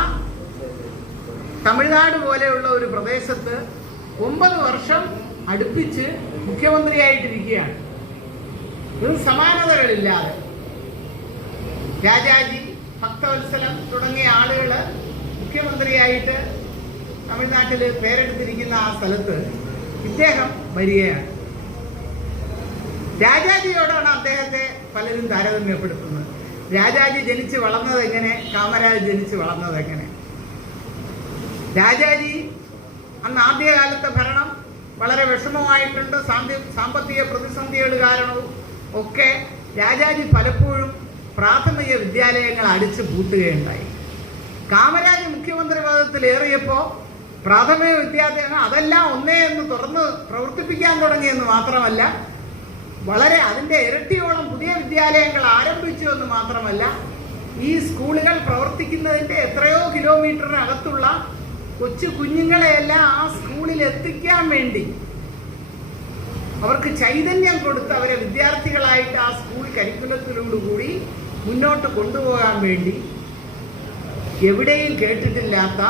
തമിഴ്നാട് പോലെയുള്ള ഒരു പ്രദേശത്ത് 9 വർഷം അടുപ്പിച്ച് മുഖ്യമന്ത്രിയായിട്ടിരിക്കുകയാണ്. ഇത് സമാനതകളില്ലാതെ രാജാജി, ഭക്തവത്സലം തുടങ്ങിയ ആളുകൾ മുഖ്യമന്ത്രിയായിട്ട് തമിഴ്നാട്ടിൽ പേരെടുത്തിരിക്കുന്ന ആ സ്ഥലത്ത് ഇദ്ദേഹം വരികയാണ്. രാജാജിയോടാണ് അദ്ദേഹത്തെ പലരും താരതമ്യപ്പെടുത്തുന്നത്. രാജാജി ജനിച്ച് വളർന്നത് എങ്ങനെ, കാമരാജ് ജനിച്ച് വളർന്നത് എങ്ങനെ? രാജാജി അന്ന് ആദ്യകാലത്തെ ഭരണം വളരെ വിഷമമായിട്ടുണ്ട്. സാമ്പത്തിക പ്രതിസന്ധികൾ കാരണവും ഒക്കെ രാജാജി പലപ്പോഴും പ്രാഥമിക വിദ്യാലയങ്ങൾ അടിച്ചു പൂട്ടുകയുണ്ടായി. കാമരാജ് മുഖ്യമന്ത്രി പദത്തിലേറിയപ്പോൾ പ്രാഥമിക വിദ്യാലയങ്ങൾ അതെല്ലാം ഒന്നേ എന്ന് തുറന്ന് പ്രവർത്തിപ്പിക്കാൻ തുടങ്ങിയെന്ന് മാത്രമല്ല, വളരെ അതിൻ്റെ ഇരട്ടിയോളം പുതിയ വിദ്യാലയങ്ങൾ ആരംഭിച്ചു എന്ന് മാത്രമല്ല, ഈ സ്കൂളുകൾ പ്രവർത്തിക്കുന്നതിൻ്റെ എത്രയോ കിലോമീറ്ററിനകത്തുള്ള കൊച്ചു കുഞ്ഞുങ്ങളെയെല്ലാം ആ സ്കൂളിൽ എത്തിക്കാൻ വേണ്ടി അവർക്ക് ചൈതന്യം കൊടുത്ത് അവരെ വിദ്യാർത്ഥികളായിട്ട് ആ സ്കൂൾ കരിക്കുലത്തിലോടുകൂടി മുന്നോട്ട് കൊണ്ടുപോകാൻ വേണ്ടി എവിടെയും കേട്ടിട്ടില്ലാത്ത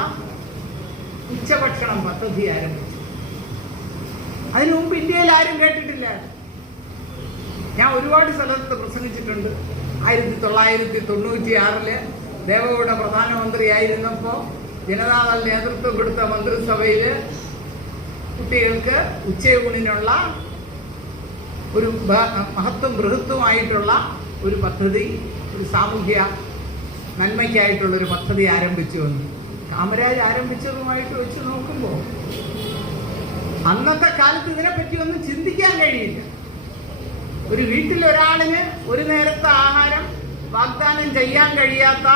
ഉച്ചഭക്ഷണം പദ്ധതി ആരംഭിച്ചു. അതിനു മുമ്പ് ഇന്ത്യയിൽ ആരും കേട്ടിട്ടില്ല. ഞാൻ ഒരുപാട് സ്ഥലത്ത് പ്രസംഗിച്ചിട്ടുണ്ട്. 1996 ദേവഗൗഡ പ്രധാനമന്ത്രിയായിരുന്നപ്പോൾ ജനതാദൾ നേതൃത്വം കൊടുത്ത മന്ത്രിസഭയിൽ കുട്ടികൾക്ക് ഉച്ചയൂണിനുള്ള ഒരു ബൃഹത്വമായിട്ടുള്ള ഒരു പദ്ധതി, ഒരു സാമൂഹ്യ നന്മയ്ക്കായിട്ടുള്ളൊരു പദ്ധതി ആരംഭിച്ചു വന്നു. കാമരാജ് ആരംഭിച്ചതുമായിട്ട് വെച്ച് നോക്കുമ്പോൾ അന്നത്തെ കാലത്ത് ഇതിനെപ്പറ്റി ഒന്നും ചിന്തിക്കാൻ കഴിയില്ല. ഒരു വീട്ടിലൊരാളിന് ഒരു നേരത്തെ ആഹാരം വാഗ്ദാനം ചെയ്യാൻ കഴിയാത്ത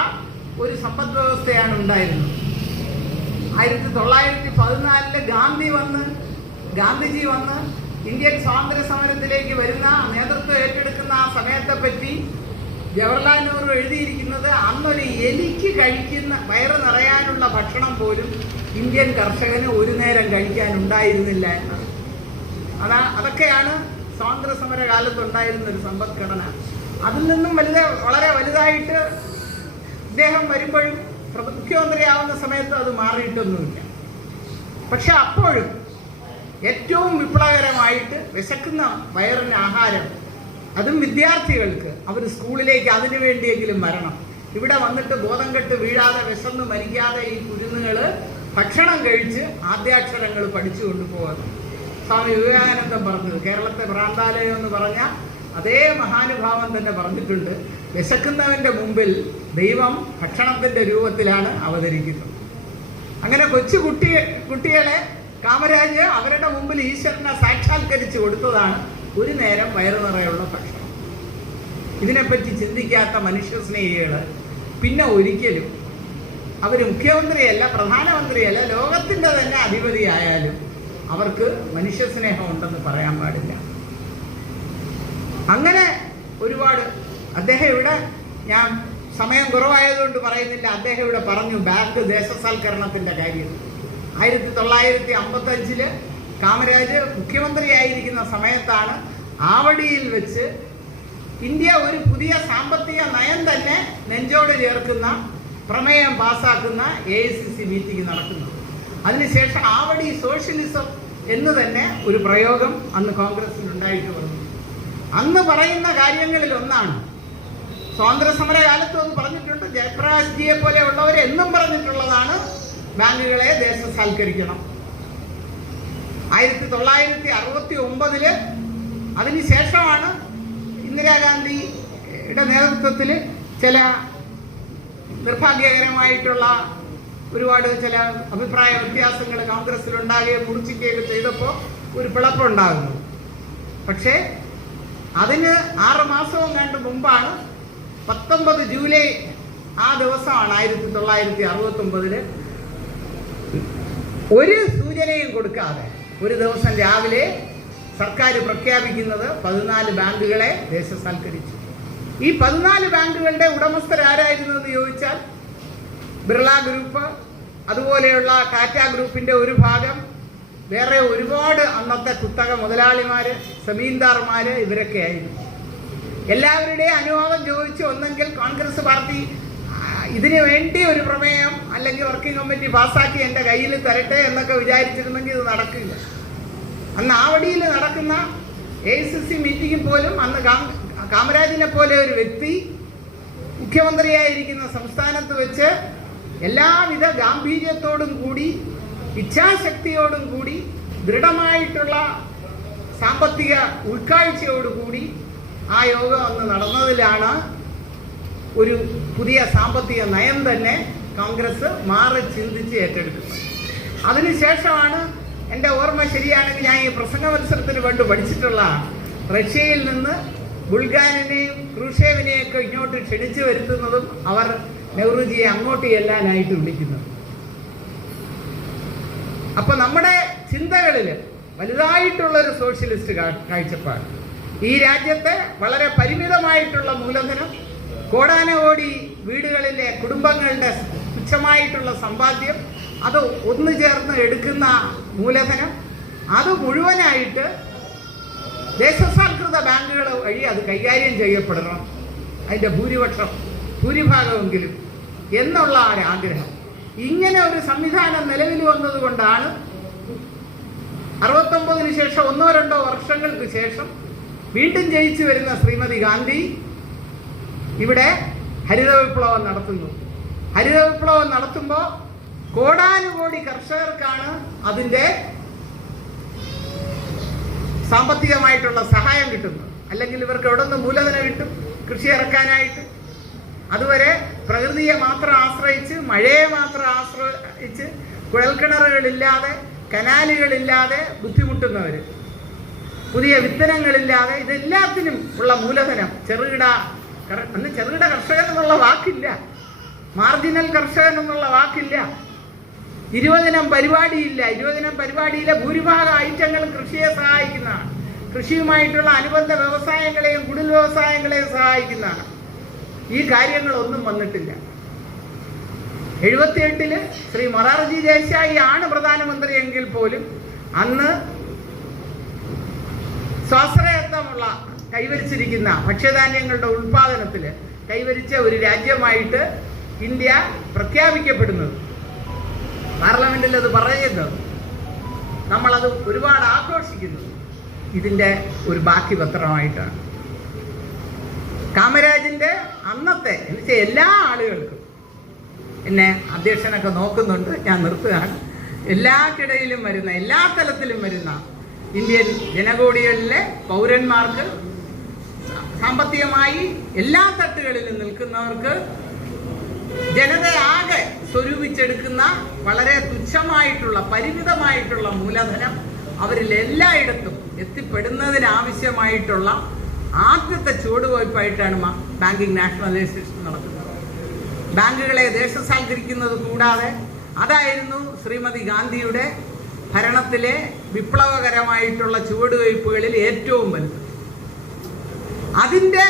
ഒരു സമ്പദ് വ്യവസ്ഥയാണ് ഉണ്ടായിരുന്നത്. 1914 ഗാന്ധിജി വന്ന് ഇന്ത്യൻ സ്വാതന്ത്ര്യ സമരത്തിലേക്ക് വരുന്ന നേതൃത്വം ഏറ്റെടുക്കുന്ന ആ സമയത്തെ പറ്റി ജവഹർലാൽ നെഹ്റു എഴുതിയിരിക്കുന്നത് അന്നൊരു എലിക്ക് കഴിക്കുന്ന വയറ് നിറയാനുള്ള ഭക്ഷണം പോലും ഇന്ത്യൻ കർഷകന് ഒരു നേരം കഴിക്കാനുണ്ടായിരുന്നില്ല എന്നാണ്. അതൊക്കെയാണ് സ്വാതന്ത്ര്യ സമര കാലത്തുണ്ടായിരുന്ന ഒരു സമ്പദ്ഘടന. അതിൽ നിന്നും വളരെ വലുതായിട്ട് ഇദ്ദേഹം വരുമ്പോഴും മുഖ്യമന്ത്രിയാവുന്ന സമയത്ത് അത് മാറിയിട്ടൊന്നുമില്ല. പക്ഷെ അപ്പോഴും ഏറ്റവും വിപ്ലവകരമായിട്ട് വിശക്കുന്ന വയറിന് ആഹാരം, അതും വിദ്യാർത്ഥികൾക്ക് അവർ സ്കൂളിലേക്ക് അതിനു വേണ്ടിയെങ്കിലും വരണം. ഇവിടെ വന്നിട്ട് ബോധം കെട്ട് വീഴാതെ വിശന്ന് മരിക്കാതെ ഈ കുരുന്നുകൾ ഭക്ഷണം കഴിച്ച് ആദ്യാക്ഷരങ്ങൾ പഠിച്ചു കൊണ്ടുപോകുന്നു. സ്വാമി വിവേകാനന്ദൻ പറഞ്ഞത്, കേരളത്തെ ഭ്രാന്താലയം എന്ന് പറഞ്ഞ അതേ മഹാനുഭാവൻ തന്നെ പറഞ്ഞിട്ടുണ്ട്, വിശക്കുന്നവന്റെ മുമ്പിൽ ദൈവം ഭക്ഷണത്തിന്റെ രൂപത്തിലാണ് അവതരിക്കുന്നത്. അങ്ങനെ കുട്ടികളെ കാമരാജ് അവരുടെ മുമ്പിൽ ഈശ്വരനെ സാക്ഷാത്കരിച്ചു കൊടുത്തതാണ് ഒരു നേരം വയറു നിറയുള്ള ഭക്ഷണം. ഇതിനെപ്പറ്റി ചിന്തിക്കാത്ത മനുഷ്യസ്നേഹികൾ പിന്നെ ഒരിക്കലും അവർ മുഖ്യമന്ത്രിയല്ല, പ്രധാനമന്ത്രിയല്ല, ലോകത്തിൻ്റെ തന്നെ അധിപതിയായാലും അവർക്ക് മനുഷ്യസ്നേഹം ഉണ്ടെന്ന് പറയാൻ പാടില്ല. അങ്ങനെ ഒരുപാട് അദ്ദേഹം ഇവിടെ, ഞാൻ സമയം കുറവായതുകൊണ്ട് പറയുന്നില്ല, അദ്ദേഹം ഇവിടെ പറഞ്ഞു ബാങ്ക് ദേശസാൽക്കരണത്തിൻ്റെ കാര്യം. 1955 കാമരാജ് മുഖ്യമന്ത്രിയായിരിക്കുന്ന സമയത്താണ് ആവടിയിൽ വെച്ച് ഇന്ത്യ ഒരു പുതിയ സാമ്പത്തിക നയം തന്നെ നെഞ്ചോട് ചേർക്കുന്ന പ്രമേയം പാസ്സാക്കുന്ന AICC മീറ്റിംഗ് നടക്കുന്നത്. അതിനുശേഷം ആവടി സോഷ്യലിസം എന്ന് തന്നെ ഒരു പ്രയോഗം അന്ന് കോൺഗ്രസിൽ ഉണ്ടായിട്ട് വന്നു. അന്ന് പറയുന്ന കാര്യങ്ങളിൽ ഒന്നാണ്, സ്വാതന്ത്ര്യ സമര കാലത്ത് ഒന്ന് പറഞ്ഞിട്ടുണ്ട്, ജയപ്രകാശ് ജിയെ പോലെ ഉള്ളവരെ എന്നും പറഞ്ഞിട്ടുള്ളതാണ്, ബാങ്കുകളെ ദേശസാൽക്കരിക്കണം. 1969 അതിനുശേഷമാണ് ഇന്ദിരാഗാന്ധിയുടെ നേതൃത്വത്തിൽ ചില നിർഭാഗ്യകരമായിട്ടുള്ള ഒരുപാട് ചില അഭിപ്രായ വ്യത്യാസങ്ങൾ കോൺഗ്രസിലുണ്ടാകുകയും മുറിച്ചിക്കുകയൊക്കെ ചെയ്തപ്പോൾ ഒരു പിളപ്പുണ്ടാകുന്നു. പക്ഷേ അതിന് 6 മാസവും കണ്ട് മുമ്പാണ് 19 ജൂലൈ ആ ദിവസമാണ് 1969 ഒരു സൂചനയും കൊടുക്കാതെ ഒരു ദിവസം രാവിലെ സർക്കാർ പ്രഖ്യാപിക്കുന്നത് 14 ബാങ്കുകളെ ദേശസാൽക്കരിച്ചു. ഈ 14 ബാങ്കുകളുടെ ഉടമസ്ഥരാരായിരുന്നു എന്ന് ചോദിച്ചാൽ ബിർള ഗ്രൂപ്പ്, അതുപോലെയുള്ള ടാറ്റ ഗ്രൂപ്പിന്റെ ഒരു ഭാഗം, വേറെ ഒരുപാട് അന്നത്തെ കുത്തക മുതലാളിമാര്, സമീന്ദാർമാര്, ഇവരൊക്കെ ആയിരുന്നു. എല്ലാവരുടെയും അനുവാദം ചോദിച്ചു ഒന്നെങ്കിൽ കോൺഗ്രസ് പാർട്ടി ഇതിനു വേണ്ടി ഒരു പ്രമേയം അല്ലെങ്കിൽ വർക്കിംഗ് കമ്മിറ്റി പാസ്സാക്കി എൻ്റെ കയ്യിൽ തരട്ടെ എന്നൊക്കെ വിചാരിച്ചിരുന്നെങ്കിൽ ഇത് നടക്കില്ല. അന്ന് ആവടിയിൽ നടക്കുന്ന AICC മീറ്റിംഗിൽ പോലും അന്ന് കാമരാജിനെ പോലെ ഒരു വ്യക്തി മുഖ്യമന്ത്രിയായിരിക്കുന്ന സംസ്ഥാനത്ത് വെച്ച് എല്ലാവിധ ഗാംഭീര്യത്തോടും കൂടി, ഇച്ഛാശക്തിയോടും കൂടി, ദൃഢമായിട്ടുള്ള സാമ്പത്തിക ഉൾക്കാഴ്ചയോടുകൂടി ആ യോഗം അന്ന് നടന്നതിലാണ് ഒരു പുതിയ സാമ്പത്തിക നയം തന്നെ കോൺഗ്രസ് മാറി ചിന്തിച്ച് ഏറ്റെടുക്കുന്നത്. അതിനുശേഷമാണ്, എൻ്റെ ഓർമ്മ ശരിയാണെങ്കിൽ ഞാൻ ഈ പ്രസംഗ മത്സരത്തിന് വേണ്ടി പഠിച്ചിട്ടുള്ള, റഷ്യയിൽ നിന്ന് ബുൾഗാനിനെയും ക്രൂഷേവിനെയൊക്കെ ഇങ്ങോട്ട് ക്ഷണിച്ചു വരുത്തുന്നതും അവർ നെഹ്റുജിയെ അങ്ങോട്ട് ചെല്ലാനായിട്ട് വിളിക്കുന്നത്. അപ്പൊ നമ്മുടെ ചിന്തകളിൽ വലുതായിട്ടുള്ളൊരു സോഷ്യലിസ്റ്റ് കാഴ്ചപ്പാട്, ഈ രാജ്യത്തെ വളരെ പരിമിതമായിട്ടുള്ള മൂലധനം, കോടാനകോടി വീടുകളിലെ കുടുംബങ്ങളുടെ തുച്ഛമായിട്ടുള്ള സമ്പാദ്യം, അത് ഒന്നു ചേർന്ന് എടുക്കുന്ന മൂലധനം, അത് മുഴുവനായിട്ട് ദേശസാൽകൃത ബാങ്കുകൾ വഴി അത് കൈകാര്യം ചെയ്യപ്പെടണം, അതിൻ്റെ ഭൂരിഭാഗമെങ്കിലും എന്നുള്ള ഒരാഗ്രഹം. ഇങ്ങനെ ഒരു സംവിധാനം നിലവിൽ വന്നതുകൊണ്ടാണ് 69 ശേഷം 1-2 വർഷങ്ങൾക്ക് ശേഷം വീണ്ടും ജയിച്ചു വരുന്ന ശ്രീമതി ഗാന്ധി ഇവിടെ ഹരിത വിപ്ലവം നടത്തുന്നു. ഹരിത വിപ്ലവം നടത്തുമ്പോൾ കോടാനുകോടി കർഷകർക്കാണ് അതിൻ്റെ സാമ്പത്തികമായിട്ടുള്ള സഹായം കിട്ടുന്നത്. അല്ലെങ്കിൽ ഇവർക്ക് എവിടെ നിന്ന് മൂലധനം കിട്ടും കൃഷി ഇറക്കാനായിട്ട്? അതുവരെ പ്രകൃതിയെ മാത്രം ആശ്രയിച്ച്, മഴയെ മാത്രം ആശ്രയിച്ച്, കുഴൽക്കിണറുകളില്ലാതെ, കനാലുകളില്ലാതെ ബുദ്ധിമുട്ടുന്നവർ, പുതിയ വിത്തനങ്ങളില്ലാതെ, ഇതെല്ലാത്തിനും ഉള്ള മൂലധനം അന്ന് ചെറുകിട കർഷകൻ എന്നുള്ള വാക്കില്ല, മാർജിനൽ കർഷകൻ എന്നുള്ള വാക്കില്ല, ഇരുപതിനം പരിപാടിയില്ല. ഇരുപതിനം പരിപാടിയിലെ ഭൂരിഭാഗം ഐറ്റങ്ങളും കൃഷിയെ സഹായിക്കുന്നതാണ്. കൃഷിയുമായിട്ടുള്ള അനുബന്ധ വ്യവസായങ്ങളെയും കുടിൽ വ്യവസായങ്ങളെയും സഹായിക്കുന്നതാണ്. ഈ കാര്യങ്ങളൊന്നും വന്നിട്ടില്ല. 78 ശ്രീ മൊറാർജി ദേശായി ആണ് പ്രധാനമന്ത്രി എങ്കിൽ പോലും അന്ന് സ്വാശ്രയത്വമുള്ള കൈവരിച്ചിരിക്കുന്ന ഭക്ഷ്യധാന്യങ്ങളുടെ ഉൽപാദനത്തിൽ കൈവരിച്ച ഒരു രാജ്യമായിട്ട് ഇന്ത്യ പ്രഖ്യാപിക്കപ്പെടുന്നത്, പാർലമെന്റിൽ അത് പറയുന്നത്, നമ്മളത് ഒരുപാട് ആഘോഷിക്കുന്നത് ഇതിൻ്റെ ഒരു ബാക്കി പത്രമായിട്ടാണ്. കാമരാജിൻ്റെ അന്നത്തെ എന്നുവെച്ചാൽ എല്ലാ ആളുകൾക്കും, എന്നെ അധ്യക്ഷനൊക്കെ നോക്കുന്നുണ്ട്, ഞാൻ നിർത്തുകയാണ്, എല്ലാക്കിടയിലും വരുന്ന, എല്ലാ തലത്തിലും വരുന്ന ഇന്ത്യൻ ജനകോടികളിലെ പൗരന്മാർക്ക്, സാമ്പത്തികമായി എല്ലാ തട്ടുകളിലും നിൽക്കുന്നവർക്ക്, ജനതയാകെ സ്വരൂപിച്ചെടുക്കുന്ന വളരെ തുച്ഛമായിട്ടുള്ള പരിമിതമായിട്ടുള്ള മൂലധനം അവരിൽ എല്ലായിടത്തും എത്തിപ്പെടുന്നതിനാവശ്യമായിട്ടുള്ള ആദ്യത്തെ ചുവടുവയ്പായിട്ടാണ് ബാങ്കിങ് നാഷണലൈസേഷൻ നടക്കുന്നത്. ബാങ്കുകളെ ദേശസാൽക്കരിക്കുന്നത് കൂടാതെ അതായിരുന്നു ശ്രീമതി ഗാന്ധിയുടെ ഭരണത്തിലെ വിപ്ലവകരമായിട്ടുള്ള ചുവടുവയ്പ്പുകളിൽ ഏറ്റവും വലുത്. അതിൻ്റെ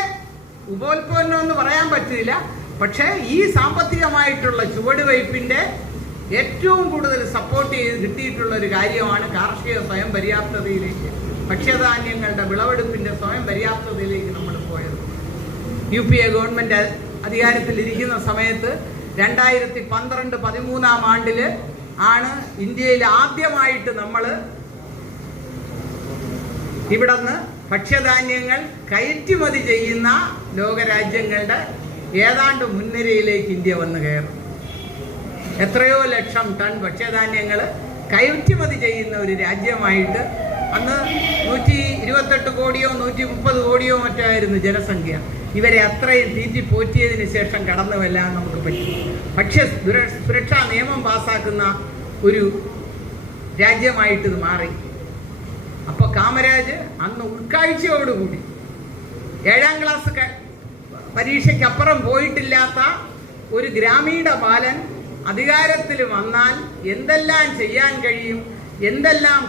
ഉപോൽപ്പന്നം എന്ന് പറയാൻ പറ്റില്ല, പക്ഷേ ഈ സാമ്പത്തികമായിട്ടുള്ള ചുവടുവയ്പ്പിൻ്റെ ഏറ്റവും കൂടുതൽ സപ്പോർട്ട് ചെയ്ത് കിട്ടിയിട്ടുള്ള ഒരു കാര്യമാണ് കാർഷിക സ്വയം പര്യാപ്തതയിലേക്ക്, ഭക്ഷ്യധാന്യങ്ങളുടെ വിളവെടുപ്പിൻ്റെ സ്വയം പര്യാപ്തതയിലേക്ക് നമ്മൾ പോയത്. UPA ഗവൺമെൻറ് അധികാരത്തിലിരിക്കുന്ന സമയത്ത് 2012-13 ആണ് ഇന്ത്യയിൽ ആദ്യമായിട്ട് നമ്മൾ ഇവിടുന്ന് ഭക്ഷ്യധാന്യങ്ങൾ കയറ്റുമതി ചെയ്യുന്ന ലോകരാജ്യങ്ങളുടെ ഏതാണ്ട് മുൻനിരയിലേക്ക് ഇന്ത്യ വന്ന് കയറും. എത്രയോ ലക്ഷം ടൺ ഭക്ഷ്യധാന്യങ്ങൾ കയറ്റുമതി ചെയ്യുന്ന ഒരു രാജ്യമായിട്ട്, അന്ന് 128 കോടിയോ 130 കോടിയോ മറ്റോ ആയിരുന്നു ജനസംഖ്യ. ഇവരെ അത്രയും തീറ്റി പോറ്റിയതിന് ശേഷം കടന്നു വല്ലാൻ നമുക്ക് പറ്റി. ഭക്ഷ്യ സുരക്ഷാ നിയമം പാസ്സാക്കുന്ന ഒരു രാജ്യമായിട്ട് ഇത് മാറി. അപ്പോൾ കാമരാജ് അന്ന് ഉൾക്കാഴ്ചയോടുകൂടി 7ാം ക്ലാസ് പരീക്ഷയ്ക്കപ്പുറം പോയിട്ടില്ലാത്ത ഒരു ഗ്രാമീണ ബാലൻ അധികാരത്തിൽ വന്നാൽ എന്തെല്ലാം ചെയ്യാൻ കഴിയും, എന്തെല്ലാം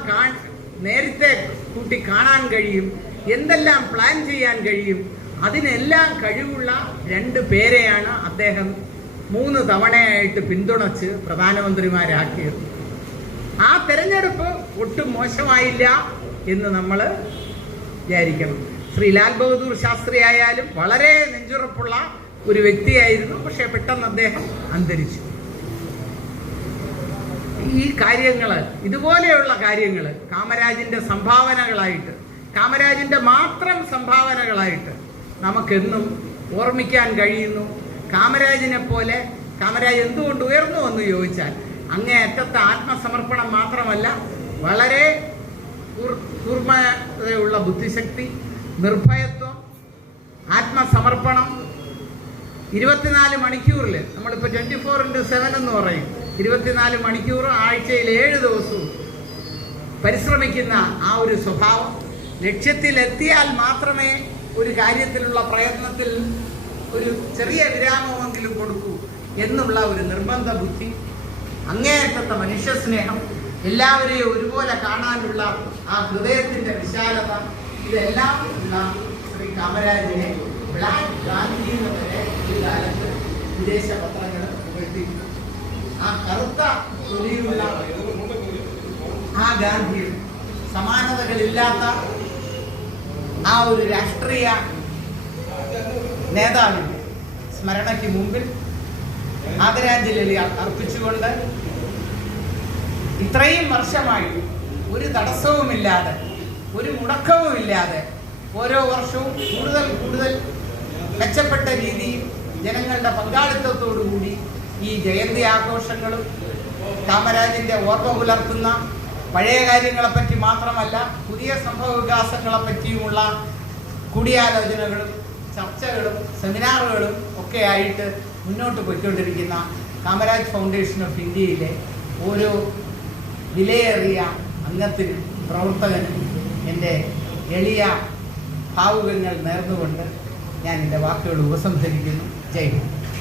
നേരത്തെ കൂട്ടി കാണാൻ കഴിയും, എന്തെല്ലാം പ്ലാൻ ചെയ്യാൻ കഴിയും, അതിനെല്ലാം കഴിവുള്ള 2 പേരെയാണ് അദ്ദേഹം 3 തവണയായിട്ട് പിന്തുണച്ച് പ്രധാനമന്ത്രിമാരാക്കിയത്. ആ തെരഞ്ഞെടുപ്പ് ഒട്ടും മോശമായില്ല എന്ന് നമ്മൾ വിചാരിക്കണം. ശ്രീ ലാൽ ബഹദൂർ ശാസ്ത്രി ആയാലും വളരെ നെഞ്ചുറപ്പുള്ള ഒരു വ്യക്തിയായിരുന്നു, പക്ഷെ പെട്ടെന്ന് അദ്ദേഹം അന്തരിച്ചു. ഈ കാര്യങ്ങൾ, ഇതുപോലെയുള്ള കാര്യങ്ങൾ കാമരാജിൻ്റെ സംഭാവനകളായിട്ട്, കാമരാജിൻ്റെ മാത്രം സംഭാവനകളായിട്ട് നമുക്കെന്നും ഓർമ്മിക്കാൻ കഴിയുന്നു. കാമരാജിനെ പോലെ കാമരാജ് എന്തുകൊണ്ട് ഉയർന്നു എന്ന് ചോദിച്ചാൽ, അങ്ങേയറ്റത്തെ ആത്മസമർപ്പണം മാത്രമല്ല, വളരെ കൂർമ്മതയുള്ള ബുദ്ധിശക്തി, നിർഭയത്വം, ആത്മസമർപ്പണം. 24 മണിക്കൂറിൽ, നമ്മളിപ്പോൾ 24/7 എന്ന് പറയും, 24 മണിക്കൂർ ആഴ്ചയിൽ 7 ദിവസവും പരിശ്രമിക്കുന്ന ആ ഒരു സ്വഭാവം, ലക്ഷ്യത്തിലെത്തിയാൽ മാത്രമേ ഒരു കാര്യത്തിലുള്ള പ്രയത്നത്തിൽ ഒരു ചെറിയ വിരാമമെങ്കിലും കൊടുക്കൂ എന്നുള്ള ഒരു നിർബന്ധ ബുദ്ധി, അങ്ങേയറ്റത്തെ മനുഷ്യസ്നേഹം, എല്ലാവരെയും ഒരുപോലെ കാണാനുള്ള ആ ഹൃദയത്തിൻ്റെ വിശാലത, ഇതെല്ലാം ഉള്ള ശ്രീ കാമരാജിനെ ബ്ലാക്ക് ഗാന്ധി എന്ന് വരെ ഈ കാലത്ത് വിദേശ പത്രങ്ങൾ പുകഴ്ത്തിയിരുന്നു. ആ കറുത്ത തൊലിയുള്ള ആ ഗാന്ധി, സമാനതകളില്ലാത്ത ആ ഒരു രാഷ്ട്രീയ നേതാവിൻ്റെ സ്മരണയ്ക്ക് മുമ്പിൽ ആദരാഞ്ജലി അർപ്പിച്ചുകൊണ്ട് ഇത്രയും വർഷമായി ഒരു തടസ്സവുമില്ലാതെ, ഒരു മുടക്കവുമില്ലാതെ, ഓരോ വർഷവും കൂടുതൽ കൂടുതൽ മെച്ചപ്പെട്ട രീതിയിൽ ജനങ്ങളുടെ പങ്കാളിത്തത്തോടുകൂടി ഈ ജയന്തി ആഘോഷങ്ങളും കാമരാജിൻ്റെ ഓർമ്മ പുലർത്തുന്ന പഴയ കാര്യങ്ങളെപ്പറ്റി മാത്രമല്ല പുതിയ സംഭവ വികാസങ്ങളെപ്പറ്റിയുമുള്ള കൂടിയാലോചനകളും ചർച്ചകളും സെമിനാറുകളും ഒക്കെ ആയിട്ട് മുന്നോട്ട് പോയിക്കൊണ്ടിരിക്കുന്ന കാമരാജ് ഫൗണ്ടേഷൻ ഓഫ് ഇന്ത്യയിലെ ഓരോ വിലയേറിയ അംഗത്തിനും പ്രവർത്തകനും എൻ്റെ എളിയ ഭാവുകങ്ങൾ നേർന്നുകൊണ്ട് ഞാൻ എൻ്റെ വാക്കുകൾ ഉപസംഹരിക്കുന്നു. ജയ് ഹിന്ദ്.